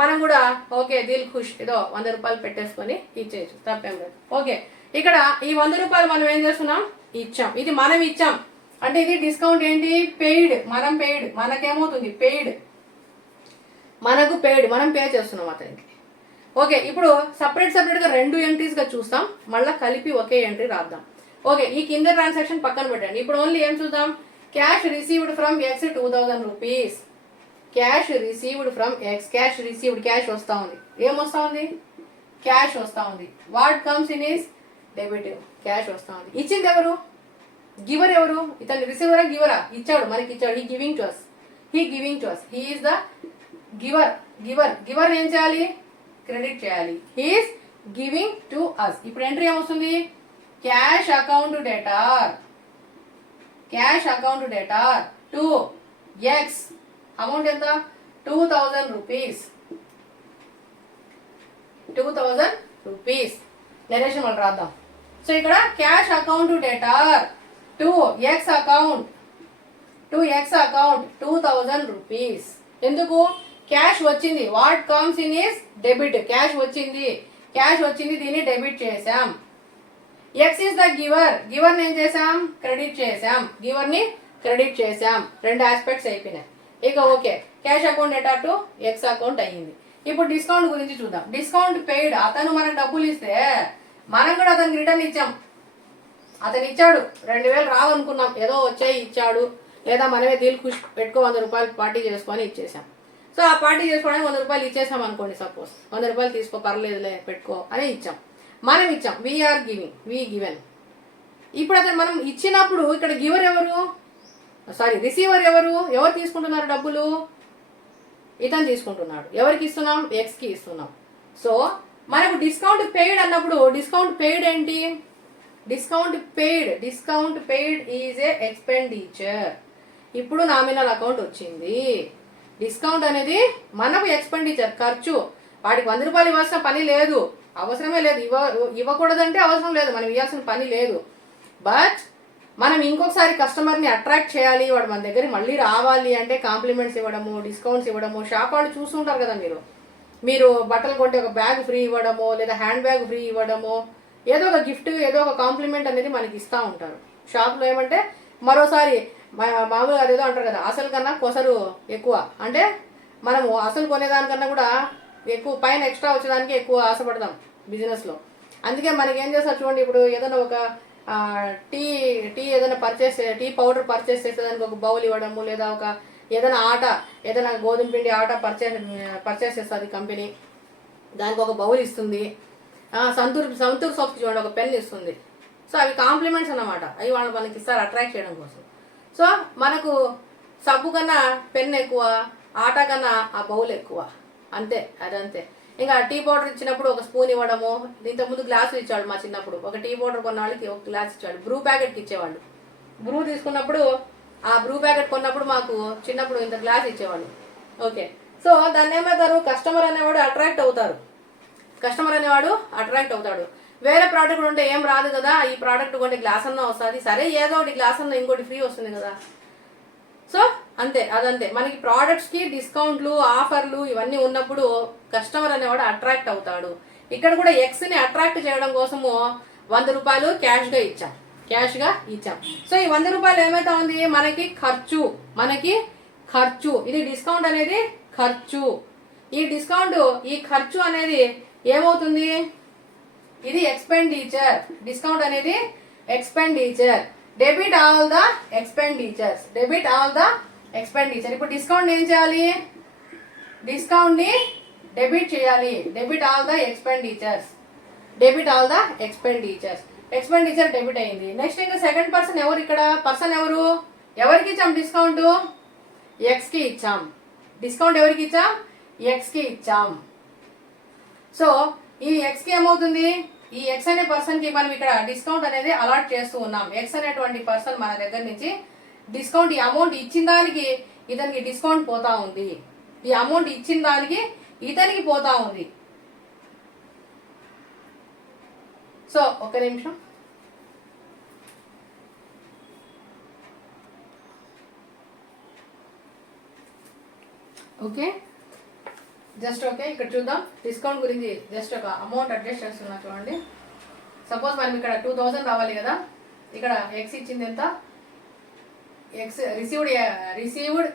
మనం కూడా ఓకే దిల్ ఖుష్, ఏదో 100 రూపాయలు పెట్టేసుకొని ఇచ్చేయచ్చు, తప్పేం లేదు. ఓకే, ఇక్కడ ఈ 100 రూపాయలు మనం ఏం చేస్తున్నాం, ఇచ్చాం. ఇది మనం ఇచ్చాం అంటే ఇది డిస్కౌంట్ ఏంటి, పెయిడ్. మనం పెయిడ్, మనకేమవుతుంది పెయిడ్, మనకు పెయిడ్, మనం పే చేస్తున్నాం అతనికి. ఓకే, ఇప్పుడు సపరేట్గా 2 ఎంట్రీస్గా చూస్తాం, మళ్ళీ కలిపి ఒకే ఎంట్రీ రాద్దాం. ఓకే, ఈ కింద ట్రాన్సాక్షన్ పక్కన పెట్టండి. ఇప్పుడు ఓన్లీ ఏం చూద్దాం, cash received from X 2000 rupees. Cash received from X, cash received, cash వస్తా ఉంది. ఏం వస్తా ఉంది? క్యాష్ వస్తా ఉంది. What comes in is debit, cash వస్తా ఉంది. ఇచ్చింది ఎవరు? గివర్ ఎవరు? ఇతను రిసీవరా గివరా? ఇచ్చాడు, మనకి ఇచ్చాడు. He giving to us, he giving to us, he is the giver. Giver ఏం చేయాలి? క్రెడిట్ చేయాలి. He is giving to us. ఇప్పుడు ఎంట్రీ ఏమొస్తుంది? Cash account debtor, cash account debtor to x. Amount ఎంత? 2000 రూపీస్. 2000 రూపీస్. నెరేషన్ వాళ్ళు రాద్దాం. So ఇక్కడ cash account debtor to X account, 2000 rupees. ఎందుకు? క్యాష్ వచ్చింది. What comes in is debit. Cash వచ్చింది, cash వచ్చింది, దీన్ని డెబిట్ చేసాం. ఎక్స్ ఇస్ ద గివర్, గివర్ని ఏం చేసాం? క్రెడిట్ చేసాం. గివర్ని క్రెడిట్ చేసాం. రెండు ఆస్పెక్ట్స్ అయిపోయినాయి. ఇక okay, cash account debtor to X account అయ్యింది. ఇప్పుడు డిస్కౌంట్ గురించి చూద్దాం. Discount paid. అతను మనకు డబ్బులు ఇస్తే మనం కూడా అతనికి రిటర్న్ ఇచ్చాం. అతను ఇచ్చాడు, 2000 రావనుకున్నాం, ఏదో వచ్చాయి ఇచ్చాడు. లేదా మనమే దీని ఖుషి పెట్టుకో 100 రూపాయలు పార్టీ చేసుకొని ఇచ్చేసాం. సో ఆ పార్టీ చేసుకోవడానికి 100 రూపాయలు ఇచ్చేసాం అనుకోండి. సపోజ్ 100 రూపాయలు తీసుకో, పర్లేదులే పెట్టుకో అని ఇచ్చాం. మనం ఇచ్చాం, వీఆర్ గివింగ్, వీ గివెన్. ఇప్పుడు అతను మనం ఇచ్చినప్పుడు ఇక్కడ గివర్ ఎవరు? సారీ, రిసీవర్ ఎవరు? ఎవరు తీసుకుంటున్నారు డబ్బులు? ఇతను తీసుకుంటున్నాడు. ఎవరికి ఇస్తున్నాం? ఎక్స్కి ఇస్తున్నాం. సో మనకు డిస్కౌంట్ పెయిడ్ అన్నప్పుడు డిస్కౌంట్ పెయిడ్ ఏంటి? Discount paid is a expenditure. ఇప్పుడు నామినల్ అకౌంట్ వచ్చింది. డిస్కౌంట్ అనేది మనకు ఎక్స్పెండిచర్, ఖర్చు. వాడికి 100 రూపాయలు ఇవ్వాల్సిన పని లేదు, అవసరమే లేదు. ఇవ్వకూడదంటే అవసరం లేదు, మనం ఇవ్వాల్సిన పని లేదు. బట్ మనం ఇంకొకసారి కస్టమర్ని అట్రాక్ట్ చేయాలి, వాడు మన దగ్గర మళ్ళీ రావాలి అంటే కాంప్లిమెంట్స్ ఇవ్వడము, డిస్కౌంట్స్ ఇవ్వడము. షాప్ వాళ్ళు చూస్తుంటారు కదా, మీరు బట్టలు కొంటే ఒక బ్యాగ్ ఫ్రీ ఇవ్వడము, లేదా హ్యాండ్ బ్యాగ్ ఫ్రీ ఇవ్వడము, ఏదో ఒక గిఫ్ట్, ఏదో ఒక కాంప్లిమెంట్ అనేది మనకి ఇస్తూ ఉంటారు. షాప్లో ఏమంటే మరోసారి మామూలుగా అదేదో అంటారు కదా, అసలు కన్నా కొసరు ఎక్కువ. అంటే మనము అసలు కొనేదానికన్నా కూడా ఎక్కువ పైన ఎక్స్ట్రా వచ్చేదానికి ఎక్కువ ఆశపడతాం బిజినెస్లో. అందుకే మనకి ఏం చేస్తారు చూడండి, ఇప్పుడు ఏదైనా ఒక టీ ఏదైనా టీ పౌడర్ పర్చేస్ చేసేదానికి ఒక బౌల్ ఇవ్వడము, లేదా ఒక ఏదైనా గోధుమ పిండి ఆట పర్చేస్ చేస్తుంది కంపెనీ, దానికి ఒక బౌల్ ఇస్తుంది. సంతూర్ సోప్కి చూడండి ఒక పెన్ ఇస్తుంది. సో అవి కాంప్లిమెంట్స్ అన్నమాట. అవి వాళ్ళు మనకి ఇస్తారు అట్రాక్ట్ చేయడం కోసం. సో మనకు సబ్బు కన్నా పెన్ ఎక్కువ, ఆట కన్నా ఆ బౌల్ ఎక్కువ. అంతే, అదంతే. ఇంకా టీ పౌడర్ ఇచ్చినప్పుడు ఒక స్పూన్ ఇవ్వడము. ఇంతకుముందు గ్లాసులు ఇచ్చాడు మా చిన్నప్పుడు. ఒక టీ పౌడర్ కొన్న వాళ్ళకి ఒక గ్లాస్ ఇచ్చాడు. బ్రూ ప్యాకెట్కి ఇచ్చేవాళ్ళు. బ్రూ తీసుకున్నప్పుడు ఆ బ్రూ ప్యాకెట్ కొన్నప్పుడు మాకు చిన్నప్పుడు ఇంత గ్లాస్ ఇచ్చేవాళ్ళు. ఓకే, సో దాన్ని ఏమవుతారు, కస్టమర్ అనేవాడు అట్రాక్ట్ అవుతాడు. వేరే ప్రోడక్ట్ ఉంటే ఏం రాదు కదా, ఈ ప్రోడక్ట్ కొంటే గ్లాస్ అన్న వస్తుంది. సరే ఏదో ఒకటి గ్లాస్ అన్న ఇంకోటి ఫ్రీ వస్తుంది కదా. సో అంతే, అదంతే. మనకి ప్రోడక్ట్స్కి డిస్కౌంట్లు, ఆఫర్లు ఇవన్నీ ఉన్నప్పుడు కస్టమర్ అనేవాడు అట్రాక్ట్ అవుతాడు. ఇక్కడ కూడా ఎక్స్ని అట్రాక్ట్ చేయడం కోసము 100 రూపాయలు క్యాష్గా ఇచ్చాం. సో ఈ 100 రూపాయలు ఏమైతే ఉంది, మనకి ఖర్చు. ఇది డిస్కౌంట్ అనేది ఖర్చు. ఈ ఖర్చు అనేది ఏమవుతుంది? ఇది ఎక్స్పెండిచర్. డిస్కౌంట్ అనేది expenditure. Debit all the expenditures. ఇప్పుడు డిస్కౌంట్ ఏం చేయాలి? డిస్కౌంట్ని డెబిట్ చేయాలి. Debit all the expenditures. Expenditure debit అయింది. నెక్స్ట్ ఇంకా సెకండ్ పర్సన్ ఎవరు? ఇక్కడ పర్సన్ ఎవరు? ఎవరికి ఇచ్చాం డిస్కౌంట్? ఎక్స్కి ఇచ్చాం. డిస్కౌంట్ ఎవరికి ఇచ్చాం? ఎక్స్కి ఇచ్చాం. సో ఈ ఎక్స్కి ఏమవుతుంది? ఈ ఎక్స్ అనే పర్సన్కి మనం ఇక్కడ డిస్కౌంట్ అనేది అలాట్ చేస్తూ ఉన్నాం. ఎక్స్ అనేటువంటి పర్సన్ మన దగ్గర నుంచి డిస్కౌంట్, ఈ అమౌంట్ ఇచ్చిన దానికి ఇతనికి డిస్కౌంట్ పోతా ఉంది. ఈ అమౌంట్ ఇచ్చిన దానికి ఇతనికి పోతా ఉంది. సో ఒక నిమిషం. Okay, just okay. ఇక్కడ చూద్దాం డిస్కౌంట్ గురించి. జస్ట్ ఒక అమౌంట్ అడ్జస్ట్ చేస్తున్నా చూడండి. సపోజ్ మనం ఇక్కడ 2000 రావాలి కదా. ఇక్కడ ఎక్స్ ఇచ్చింది ఎంత? X received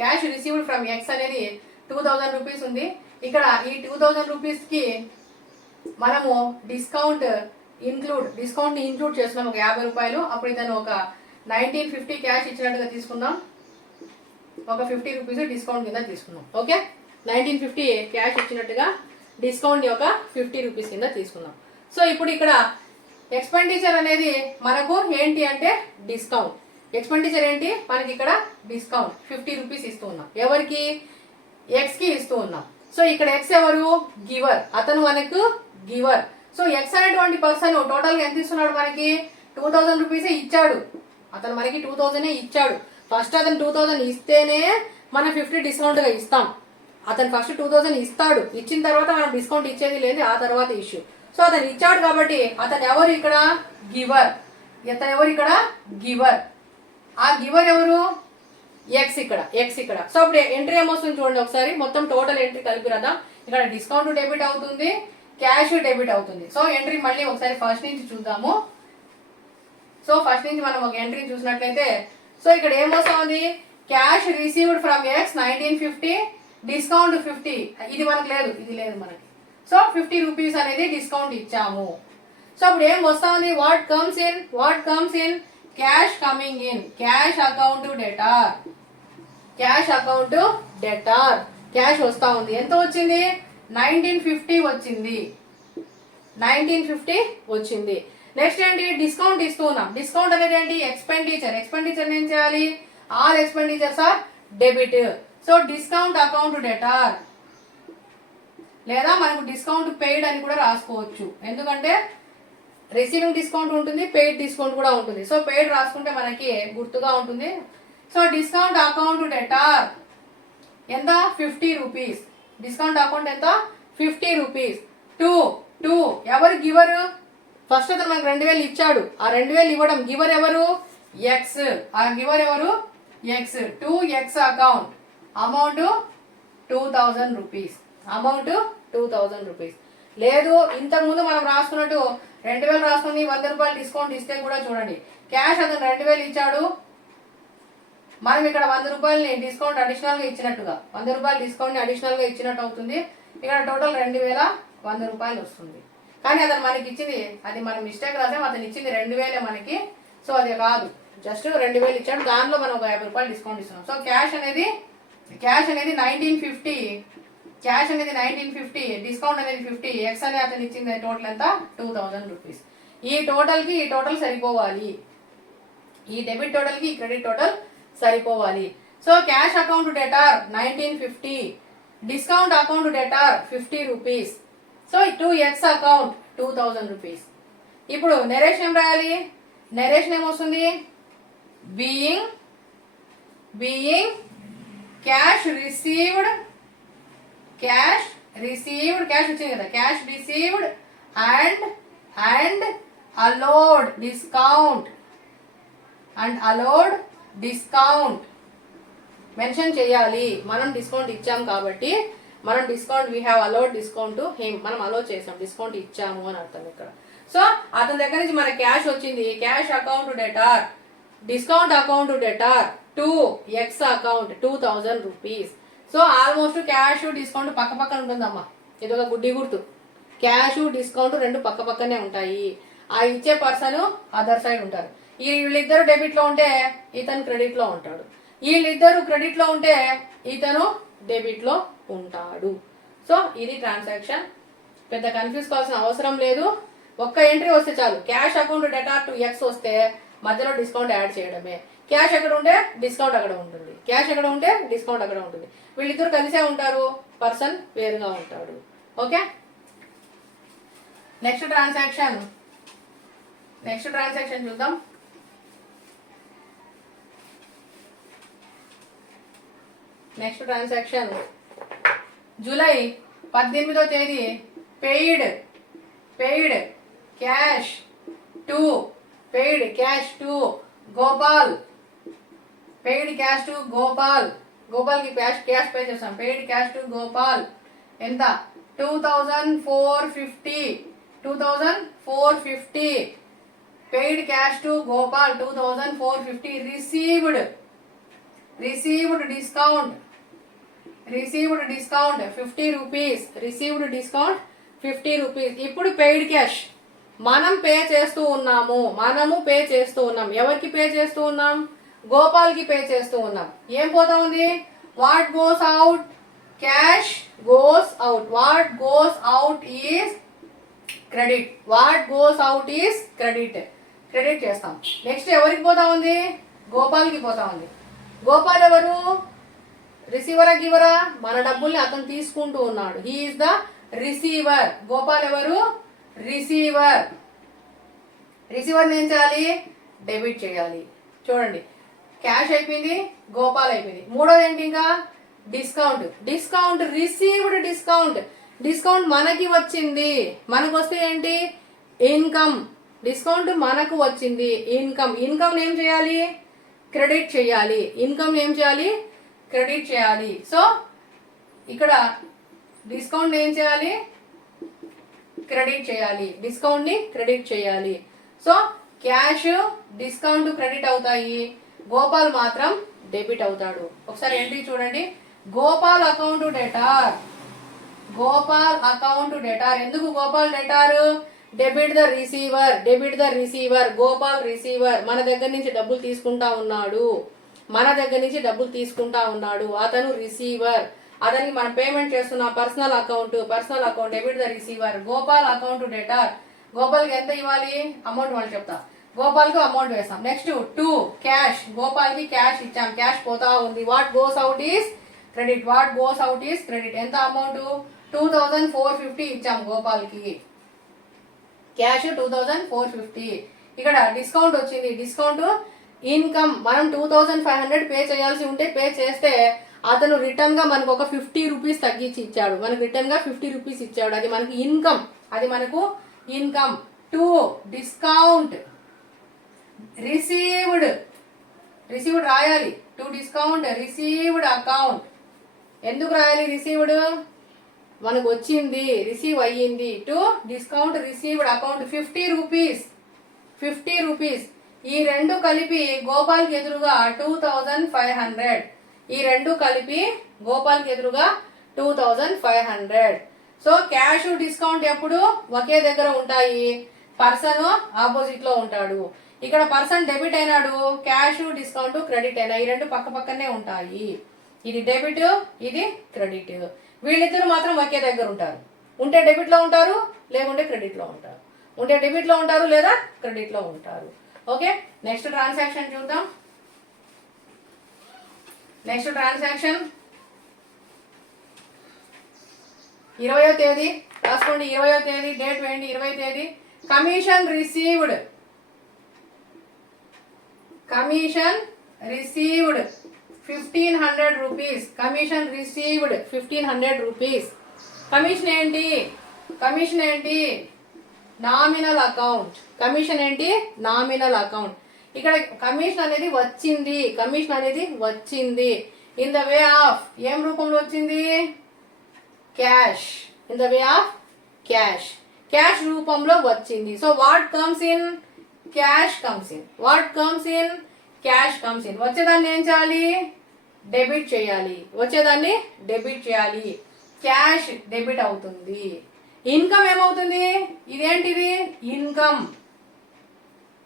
cash received from X అనేది 2000 రూపీస్ ఉంది. ఇక్కడ ఈ 2000 రూపీస్కి మనము డిస్కౌంట్ డిస్కౌంట్ని ఇంక్లూడ్ చేస్తున్నాం ఒక 50 రూపాయలు. అప్పుడు ఇతను ఒక 1950 క్యాష్ ఇచ్చినట్టుగా తీసుకుందాం, ఒక 50 రూపీస్ డిస్కౌంట్ కింద తీసుకుందాం. ఓకే, 1950 క్యాష్ ఇచ్చినట్టుగా డిస్కౌంట్ని ఒక 50 రూపీస్ కింద తీసుకుందాం. సో ఇప్పుడు ఇక్కడ ఎక్స్పెండిచర్ అనేది మనకు ఏంటి అంటే డిస్కౌంట్. ఎక్స్పెండిచర్ ఏంటి మనకి ఇక్కడ డిస్కౌంట్ 50 రూపీస్ ఇస్తూ ఉన్నాం. ఎవరికి? ఎక్స్కి ఇస్తూ ఉన్నాం. సో ఇక్కడ ఎక్స్ ఎవరు? గివర్. అతను మనకు గివర్. సో ఎక్స్ అనేటువంటి పర్సన్ టోటల్గా ఎంత ఇస్తున్నాడు మనకి? 2000 రూపీసే ఇచ్చాడు. అతను మనకి 2000 ఇచ్చాడు. ఫస్ట్ అతను 2000 ఇస్తేనే మనం 50 డిస్కౌంట్గా ఇస్తాం. అతను ఫస్ట్ 2000 ఇస్తాడు. ఇచ్చిన తర్వాత మనం డిస్కౌంట్ ఇచ్చేది లేదు, ఆ తర్వాత ఇష్యూ. సో అతను ఇచ్చాడు కాబట్టి అతను ఎవరు ఇక్కడ? గివర్. అతను ఎవరు ఇక్కడ? గివర్. ఆ గివర్ ఎవరు? ఎక్స్ ఇక్కడ. సో అప్పుడు ఎంట్రీ ఏమొస్తుంది చూడండి ఒకసారి, మొత్తం టోటల్ ఎంట్రీ కలిపి రాద్దాం. ఇక్కడ డిస్కౌంట్ డెబిట్ అవుతుంది, క్యాష్ డెబిట్ అవుతుంది. సో ఎంట్రీ మళ్ళీ ఒకసారి ఫస్ట్ నుంచి చూద్దాము. సో ఫస్ట్ నుంచి మనం ఒక ఎంట్రీ చూసినట్లయితే, సో ఇక్కడ ఏమొస్తుంది? Cash received from X 1950, discount 50. ఇది మనకు లేదు, ఇది లేదు మనకి. సో 50 రూపీస్ అనేది డిస్కౌంట్ ఇచ్చాము. సో అప్పుడు ఏం వస్తా ఉంది? What comes in? Cash coming in. Cash account debtor. Cash వస్తా ఉంది. ఎంత వచ్చింది? 1950 వచ్చింది. 1950 వచ్చింది. నెక్స్ట్ ఏంటి? డిస్కౌంట్ ఇస్తూ ఉన్నాం. డిస్కౌంట్ అనేది ఏంటి? ఎక్స్పెండిచర్ ఏం చేయాలి? All expenditures are debit. So discount account debtor, లేదా మనకు డిస్కౌంట్ పెయిడ్ అని కూడా రాసుకోవచ్చు. ఎందుకంటే రిసీవింగ్ డిస్కౌంట్ ఉంటుంది, పెయిడ్ డిస్కౌంట్ కూడా ఉంటుంది. సో పెయిడ్ రాసుకుంటే మనకి గుర్తుగా ఉంటుంది. సో డిస్కౌంట్ అకౌంట్ డెటార్ ఎంత? 50 రూపీస్. డిస్కౌంట్ అకౌంట్ ఎంత? 50 రూపీస్. టూ ఎవరు? గివర్. ఫస్ట్ అతను మనకు 2000 ఇచ్చాడు. ఆ 2000 ఇవ్వడం గివర్ ఎవరు? ఎక్స్. ఆ గివర్ ఎవరు? X. 2x account. Amount 2000 rupees. Amount 2000 rupees. లేదు, ఇంతకుముందు మనం రాసుకున్నట్టు 2000 రాసుకుని 100 రూపాయలు డిస్కౌంట్ ఇస్తే కూడా చూడండి, క్యాష్ అతను 2000 ఇచ్చాడు, మనం ఇక్కడ 100 రూపాయలని డిస్కౌంట్ అడిషనల్గా ఇచ్చినట్టుగా, 100 రూపాయలు డిస్కౌంట్ని అడిషనల్గా ఇచ్చినట్టు అవుతుంది. ఇక్కడ టోటల్ 2100 రూపాయలు వస్తుంది. కానీ అతను మనకి ఇచ్చింది, అది మనం మిస్టేక్ రాసాం, అతను ఇచ్చింది 2000 మనకి. సో అది కాదు, జస్ట్ 2000 ఇచ్చాడు, దానిలో మనం ఒక 50 రూపాయలు డిస్కౌంట్ ఇస్తున్నాం. సో క్యాష్ అనేది 1950, డిస్కౌంట్ అనేది 50, ఎక్స్ అనే అతను ఇచ్చింది టోటల్ ఎంత? 2000 రూపీస్. ఈ టోటల్ సరిపోవాలి. ఈ డెబిట్ టోటల్కి ఈ క్రెడిట్ టోటల్ సరిపోవాలి. So cash account debtor 1950, discount account debtor 50 rupees. So 2x account 2000 rupees. ఇప్పుడు నెరేషన్ ఏం రాయాలి? నెరేషన్ ఏమొస్తుంది? బీయింగ్ క్యాష్ రిసీవ్డ్, క్యాష్ వచ్చింది కదా, cash received and allowed discount mention చేయాలి. మనం డిస్కౌంట్ ఇచ్చాం కాబట్టి, మనం discount we have allowed discount to him, మనం అలౌ చేసాం, డిస్కౌంట్ ఇచ్చాము అని అర్థం ఇక్కడ. సో అతని దగ్గర నుంచి మన క్యాష్ వచ్చింది, cash account debtor, discount account debtor 2x account 2000 rupees. So almost cash discount పక్క పక్కన ఉంటుందమ్మా, ఇది ఒక గుడ్డి గుర్తు. క్యాష్ డిస్కౌంట్ రెండు పక్క పక్కనే ఉంటాయి. ఆ ఇచ్చే పర్సన్ అదర్ సైడ్ ఉంటారు. వీళ్ళిద్దరు డెబిట్లో ఉంటే ఇతను క్రెడిట్లో ఉంటాడు, వీళ్ళిద్దరు క్రెడిట్లో ఉంటే ఇతను డెబిట్లో ఉంటాడు. సో ఇది ట్రాన్సాక్షన్, పెద్ద కన్ఫ్యూజ్ కావాల్సిన అవసరం లేదు. ఒక్క ఎంట్రీ వస్తే చాలు, క్యాష్ అకౌంట్ డెటార్ 2x వస్తే మధ్యలో డిస్కౌంట్ యాడ్ చేయడమే. క్యాష్ ఎక్కడ ఉంటే డిస్కౌంట్ అక్కడ ఉంటుంది, క్యాష్ ఎక్కడ ఉంటే డిస్కౌంట్ అక్కడ ఉంటుంది. వీళ్ళిద్దరు కలిసే ఉంటారు, పర్సన్ వేరుగా ఉంటాడు. ఓకే, నెక్స్ట్ ట్రాన్సాక్షన్ చూద్దాం. నెక్స్ట్ ట్రాన్సాక్షన్ జూలై 18వ తేదీ paid cash to Gopal. Paid cash to గోపాల్కి క్యాష్ పే చేస్తాం. పెయిడ్ క్యాష్ టు గోపాల్ ఎంత? 2450. Paid cash to Gopal 2450. Received discount 50 rupees. Received discount 50 rupees. ఇప్పుడు పెయిడ్ మనం పే చేస్తూ ఉన్నాము, మనము పే చేస్తూ ఉన్నాం. ఎవరికి పే చేస్తూ ఉన్నాం? గోపాల్కి పే చేస్తూ ఉన్నాం. ఏం పోతా ఉంది? What goes out? Cash goes out. What goes out is credit. What goes out is credit. Credit చేస్తాం. నెక్స్ట్ ఎవరికి పోతా ఉంది? గోపాల్కి పోతా ఉంది. గోపాల్ ఎవరు? రిసీవరా గివరా? మన డబ్బుల్ని అతను తీసుకుంటూ ఉన్నాడు. He is the receiver. Gopal ఎవరు? రిసీవర్. రిసీవర్ని ఏం చేయాలి? డెబిట్ చేయాలి. చూడండి, క్యాష్ అయిపోయింది, గోపాల్ అయిపోయింది. మూడోది ఏంటి? ఇంకా discount. Discount received. Discount. Discount మనకి వచ్చింది. మనకు వస్తే ఏంటి? ఇన్కమ్. డిస్కౌంట్ మనకు వచ్చింది, ఇన్కమ్. ఇన్కమ్ ఏం చేయాలి? క్రెడిట్ చేయాలి. ఇన్కమ్ ఏం చేయాలి? క్రెడిట్ చేయాలి. సో ఇక్కడ డిస్కౌంట్ ఏం చేయాలి? క్రెడిట్ చేయాలి. డిస్కౌంట్ ని క్రెడిట్ చేయాలి. సో క్యాష్, డిస్కౌంట్ క్రెడిట్ అవుతాయి, గోపాల్ మాత్రం డెబిట్ అవుతాడు. ఒకసారి ఎంట్రీ చూడండి. Gopal account debtor. Gopal account debtor. ఎందుకు Gopal debtor? Debit the receiver. Debit the receiver. Gopal receiver. మన దగ్గర నుంచి డబ్బులు తీసుకుంటా ఉన్నాడు. మన దగ్గర నుంచి డబ్బులు తీసుకుంటా ఉన్నాడు. అతను రిసీవర్. అతనికి మనం పేమెంట్ చేస్తున్న personal account. Personal account. Debit the receiver. Gopal account debtor. గోపాల్కి ఎంత ఇవ్వాలి? అమౌంట్ వాళ్ళు చెప్తా. గోపాల్కి అమౌంట్ వేస్తాం. Next 2 cash. గోపాల్కి క్యాష్ ఇచ్చాం. క్యాష్ పోతా ఉంది. What goes out is credit. What goes out is credit. ఎంత అమౌంట్? 2450 ఇచ్చాం గోపాల్కి. క్యాష్ 2450. ఇక్కడ డిస్కౌంట్ వచ్చింది. Discount income. మనం 2500 పే చేయాల్సి ఉంటే పే చేస్తే అతను రిటర్న్ గా మనకు ఒక 50 రూపీస్ తగ్గించి ఇచ్చాడు. మనకు రిటర్న్ గా 50 రూపీస్ ఇచ్చాడు. అది మనకి ఇన్కమ్. అది మనకు ఇన్కమ్. 2 discount received. రిసీవ్డ్ రాయాలి. 2 డిస్కౌంట్ రిసీవ్డ్ అకౌంట్. ఎందుకు రాయాలి రిసీవ్డ్? మనకు వచ్చింది, రిసీవ్ అయ్యింది. 2 discount received account 50 rupees. 50 rupees. ఈ రెండు కలిపి గోపాల్కి ఎదురుగా 2500. ఈ రెండు కలిపి గోపాల్కి ఎదురుగా 2500. సో క్యాష్, డిస్కౌంట్ ఎప్పుడు ఒకే దగ్గర ఉంటాయి. పర్సన్ ఆపోజిట్ లో ఉంటాడు. ఇక్కడ పర్సన్ డెబిట్ అయినాడు, క్యాష్, డిస్కౌంట్ క్రెడిట్ అయినా. ఈ రెండు పక్క పక్కనే ఉంటాయి. ఇది డెబిట్, ఇది క్రెడిట్. వీళ్ళిద్దరు మాత్రం ఒకే దగ్గర ఉంటారు. ఉంటే డెబిట్ లో ఉంటారు, లేకుంటే క్రెడిట్ లో ఉంటారు. ఉంటే డెబిట్ లో ఉంటారు, లేదా క్రెడిట్ లో ఉంటారు. ఓకే, నెక్స్ట్ ట్రాన్సాక్షన్ చూద్దాం. నెక్స్ట్ ట్రాన్సాక్షన్ 20వ తేదీ రాసుకోండి. 20వ తేదీ డేట్ వేయండి. 20వ తేదీ commission received. Commission received 1500 rupees. Commission received 1500 rupees. Commission ఏంటి? కమిషన్ ఏంటి? Nominal account. కమిషన్ ఏంటి? Nominal account. ఇక్కడ కమిషన్ అనేది వచ్చింది. కమిషన్ అనేది వచ్చింది ఇన్ ద వే ఆఫ్ ఏం రూపంలో వచ్చింది? Cash. In the way of cash. Cash రూపంలో వచ్చింది. So what comes in? Cash comes in. What comes in? Cash comes in. వచ్చేదాన్ని ఏం చేయాలి? డెబిట్ చేయాలి. వచ్చేదాన్ని డెబిట్ చేయాలి. క్యాష్ డెబిట్ అవుతుంది. ఇన్కమ్ ఏమవుతుంది? ఇదేంటిది? Income.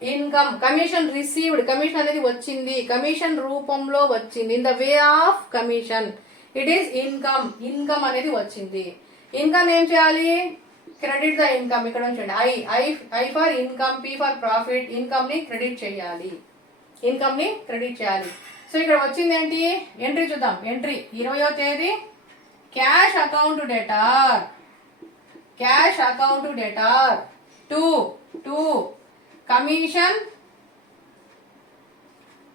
Income. Commission received. Commission అనేది వచ్చింది, కమిషన్ రూపంలో వచ్చింది. In the way of commission it is income. Income అనేది వచ్చింది. ఇన్కమ్ ఏం చేయాలి? Credit the income. ఇక్కడ ఉంచండి. I for income, P for profit. Income ని క్రెడిట్ చేయాలి. ఇన్కమ్ ని క్రెడిట్ చేయాలి. సో ఇక్కడ వచ్చింది ఏంటి? ఎంట్రీ చూద్దాం. ఎంట్రీ 20వ తేదీ cash account debtor. Cash account debtor 2 commission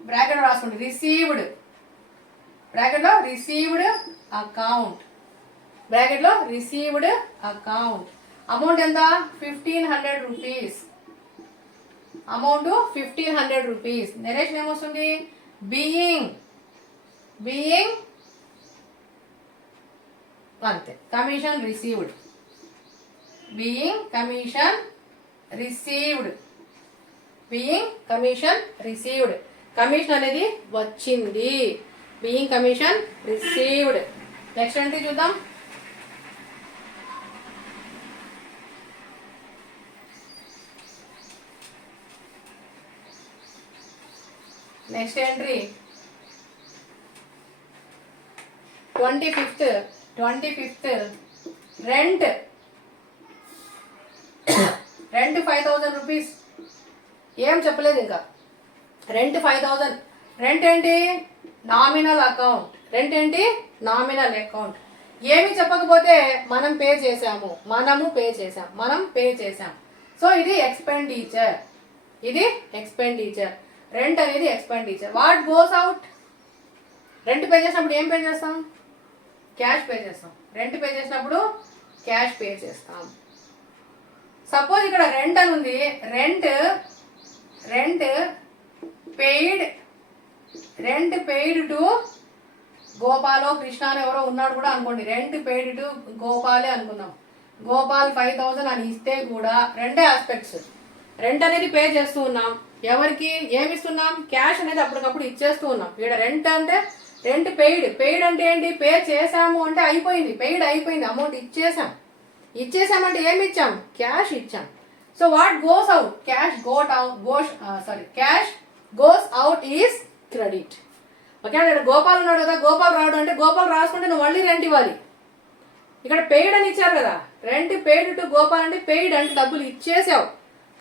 bracket రాసుకోండి. రిసీవ్డ్ బ్రాకెట్ లో రిసీవ్డ్ అకౌంట్. బ్రాకెట్ లో రిసీవ్డ్ అకౌంట్. అమౌంట్ ఎంత? 1500 రూపీస్. Amount 1500 rupees. నెరేషన్ ఏమొస్తుంది? బీయింగ్ అంతే. Commission received. Being commission received. Being commission received. Commission అనేది వచ్చింది. Being commission received. Next entry చూద్దాం. Next entry 25th rent 5,000 rupees. ఏం చెప్పలేదు ఇంకా. రెంట్ 5,000. రెంట్ ఏంటి? Nominal account. రెంట్ ఏంటి? Nominal account. ఏమి చెప్పకపోతే మనం పే చేసాము. మనం పే చేసాం. సో ఇది ఎక్స్పెండిచర్. రెంట్ అనేది expenditure. What goes out? Rent pay చేసినప్పుడు ఏం పే చేస్తాం? క్యాష్ పే చేస్తాం. రెంట్ పే చేసినప్పుడు క్యాష్ పే చేస్తాం. సపోజ్ ఇక్కడ రెంట్ అని ఉంది. రెంట్ పెయిడ్ టు గోపాలో కృష్ణ అని ఎవరో ఉన్నాడు కూడా అనుకోండి. రెంట్ పెయిడ్ టు గోపాలే అనుకుందాం. గోపాల్ 5,000 అని ఇస్తే కూడా రెండే ఆస్పెక్ట్స్. రెంట్ అనేది పే చేస్తూ ఉన్నాం. ఎవరికి ఏమి ఇస్తున్నాం? క్యాష్ అనేది అప్పటికప్పుడు ఇచ్చేస్తూ ఉన్నాం. ఇక్కడ రెంట్ అంటే రెంట్ పెయిడ్ అంటే ఏంటి? పే చేసాము అంటే అయిపోయింది. పెయిడ్ అయిపోయింది. అమౌంట్ ఇచ్చేసామంటే ఏమి ఇచ్చాం? క్యాష్ ఇచ్చాం. So what goes out? Cash goes out is credit. Okay. ఇక్కడ గోపాల్ ఉన్నాడు కదా, గోపాల్ రాడు అంటే గోపాల్ రాసుకుంటే నువ్వు మళ్ళీ రెంట్ ఇవ్వాలి. ఇక్కడ పెయిడ్ అని ఇచ్చారు కదా, రెంట్ పెయిడ్ టు గోపాల్ అంటే పెయిడ్ అంటే డబ్బులు ఇచ్చేసావు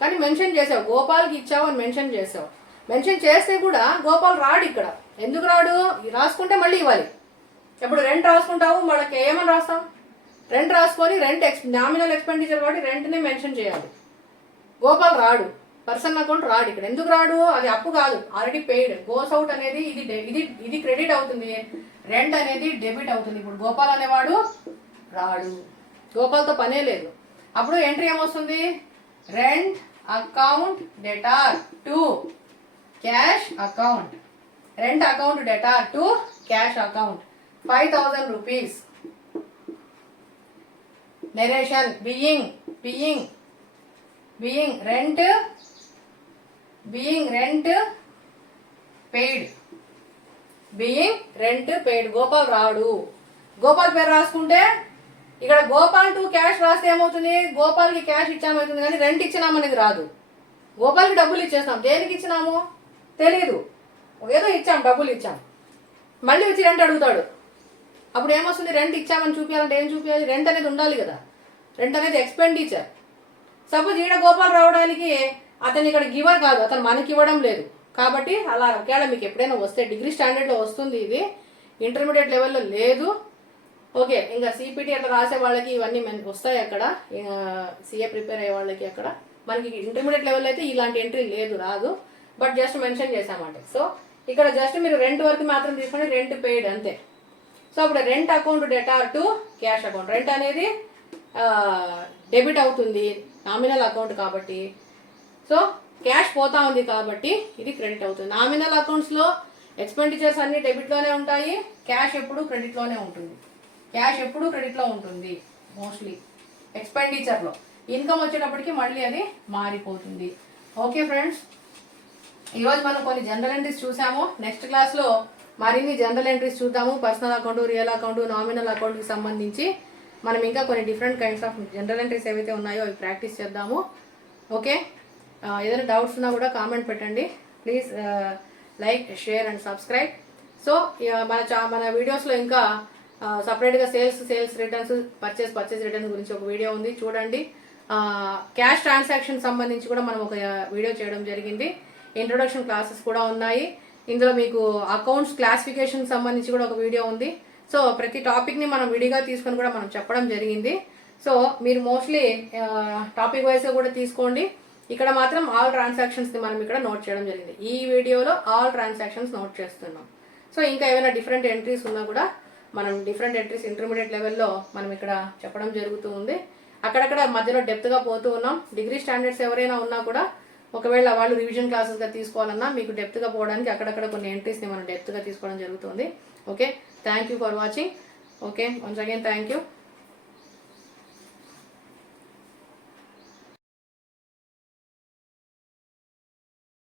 కానీ మెన్షన్ చేసావు, గోపాల్కి ఇచ్చావు అని మెన్షన్ చేసావు. మెన్షన్ చేస్తే కూడా గోపాల్ రాడు. ఇక్కడ ఎందుకు రాడు? రాసుకుంటే మళ్ళీ ఇవ్వాలి. ఇప్పుడు రెంట్ రాసుకుంటావు, మనకి ఏమని రాస్తాం? రెంట్ రాసుకొని నామినల్ ఎక్స్పెండిచర్ కాబట్టి రెంట్ని మెన్షన్ చేయాలి. గోపాల్ రాడు, పర్సనల్ అకౌంట్ రాడు. ఇక్కడ ఎందుకు రాడు? అది అప్పు కాదు, ఆల్రెడీ పెయిడ్. గోస్ అవుట్ అనేది ఇది క్రెడిట్ అవుతుంది, రెంట్ అనేది డెబిట్ అవుతుంది. ఇప్పుడు గోపాల్ అనేవాడు రాడు, గోపాల్తో పనే లేదు. అప్పుడు ఎంట్రీ ఏమొస్తుంది? Rent account debtor to cash account. Rent account debtor to cash account 5,000 rupees. Narration being rent paid. Gopal రాడు. గోపాల్ పేరు రాసుకుంటే ఇక్కడ గోపాల్ టు క్యాష్ రాస్తే ఏమవుతుంది? గోపాల్కి క్యాష్ ఇచ్చామవుతుంది కానీ రెంట్ ఇచ్చినామనేది రాదు. గోపాల్కి డబ్బులు ఇచ్చేస్తాం. దేనికి ఇచ్చినాము తెలీదు, ఏదో ఇచ్చాం, డబ్బులు ఇచ్చాం. మళ్ళీ వచ్చి రెంట్ అడుగుతాడు. అప్పుడు ఏమొస్తుంది? రెంట్ ఇచ్చామని చూపించాలంటే ఏం చూపించాలి? రెంట్ అనేది ఉండాలి కదా. రెంట్ అనేది ఎక్స్పెండిచర్. సపోజ్ ఈడ గోపాల్ రావడానికి అతను ఇక్కడ గివర్ కాదు, అతను మనకి ఇవ్వడం లేదు కాబట్టి అలా. ఒకవేళ మీకు ఎప్పుడైనా వస్తే డిగ్రీ స్టాండర్డ్లో వస్తుంది, ఇది ఇంటర్మీడియట్ లెవెల్లో లేదు. ఓకే, ఇంకా సిపిటి అట్లా రాసే వాళ్ళకి ఇవన్నీ వస్తాయి. అక్కడ సిఏ ప్రిపేర్ అయ్యే వాళ్ళకి అక్కడ మనకి ఇంటర్మీడియట్ లెవెల్ అయితే ఇలాంటి ఎంట్రీ రాదు. బట్ జస్ట్ మెన్షన్ చేసామంటే. సో ఇక్కడ జస్ట్ మీరు రెంట్ వరకు మాత్రం తీసుకోండి, రెంట్ పెయిడ్ అంతే. సో అప్పుడు rent account debtor to cash account. Rent అనేది డెబిట్ అవుతుంది, నామినల్ అకౌంట్ కాబట్టి. సో క్యాష్ పోతా ఉంది కాబట్టి ఇది క్రెడిట్ అవుతుంది. నామినల్ అకౌంట్స్లో ఎక్స్పెండిచర్స్ అన్ని డెబిట్లోనే ఉంటాయి, క్యాష్ ఎప్పుడు క్రెడిట్లోనే ఉంటుంది. మోస్ట్లీ ఎక్స్పెండిచర్లో. ఇన్కమ్ వచ్చేటప్పటికి మళ్ళీ అది మారిపోతుంది. ఓకే ఫ్రెండ్స్, ఈరోజు మనం కొన్ని జనరల్ ఎంట్రీస్ చూసాము. నెక్స్ట్ క్లాస్లో మరిన్ని జనరల్ ఎంట్రీస్ చూద్దాము. Personal account, real account, nominal అకౌంట్కి సంబంధించి మనం ఇంకా కొన్ని different kinds of general entries ఏవైతే ఉన్నాయో అవి ప్రాక్టీస్ చేద్దాము. ఓకే, ఏదైనా డౌట్స్ ఉన్నా కూడా కామెంట్ పెట్టండి. Please like, share and subscribe. So మన వీడియోస్లో ఇంకా సపరేట్గా సేల్స్ రిటర్న్స్, పర్చేస్ రిటర్న్స్ గురించి ఒక వీడియో ఉంది, చూడండి. క్యాష్ ట్రాన్సాక్షన్ సంబంధించి కూడా మనం ఒక వీడియో చేయడం జరిగింది. ఇంట్రొడక్షన్ క్లాసెస్ కూడా ఉన్నాయి. ఇందులో మీకు అకౌంట్స్ క్లాసిఫికేషన్ సంబంధించి కూడా ఒక వీడియో ఉంది. సో ప్రతి టాపిక్ని మనం విడిగా తీసుకొని కూడా మనం చెప్పడం జరిగింది. సో మీరు మోస్ట్లీ టాపిక్ వైజ్గా కూడా తీసుకోండి. ఇక్కడ మాత్రం ఆల్ ట్రాన్సాక్షన్స్ని మనం ఇక్కడ నోట్ చేయడం జరిగింది. ఈ వీడియోలో ఆల్ ట్రాన్సాక్షన్స్ నోట్ చేస్తున్నాం. సో ఇంకా ఏమైనా డిఫరెంట్ ఎంట్రీస్ ఉన్నా కూడా మనం డిఫరెంట్ ఎంట్రీస్ ఇంటర్మీడియట్ లెవెల్లో మనం ఇక్కడ చెప్పడం జరుగుతూ ఉంది. అక్కడక్కడ మధ్యలో డెప్త్గా పోతూ ఉన్నాం. డిగ్రీ స్టాండర్డ్స్ ఎవరైనా ఉన్నా కూడా ఒకవేళ వాళ్ళు రివిజన్ క్లాసెస్గా తీసుకోవాలన్నా మీకు డెప్త్గా పోవడానికి అక్కడక్కడ కొన్ని ఎంట్రీస్ని మనం డెప్త్గా తీసుకోవడం జరుగుతుంది. Okay, thank you for watching. Okay, once again thank you.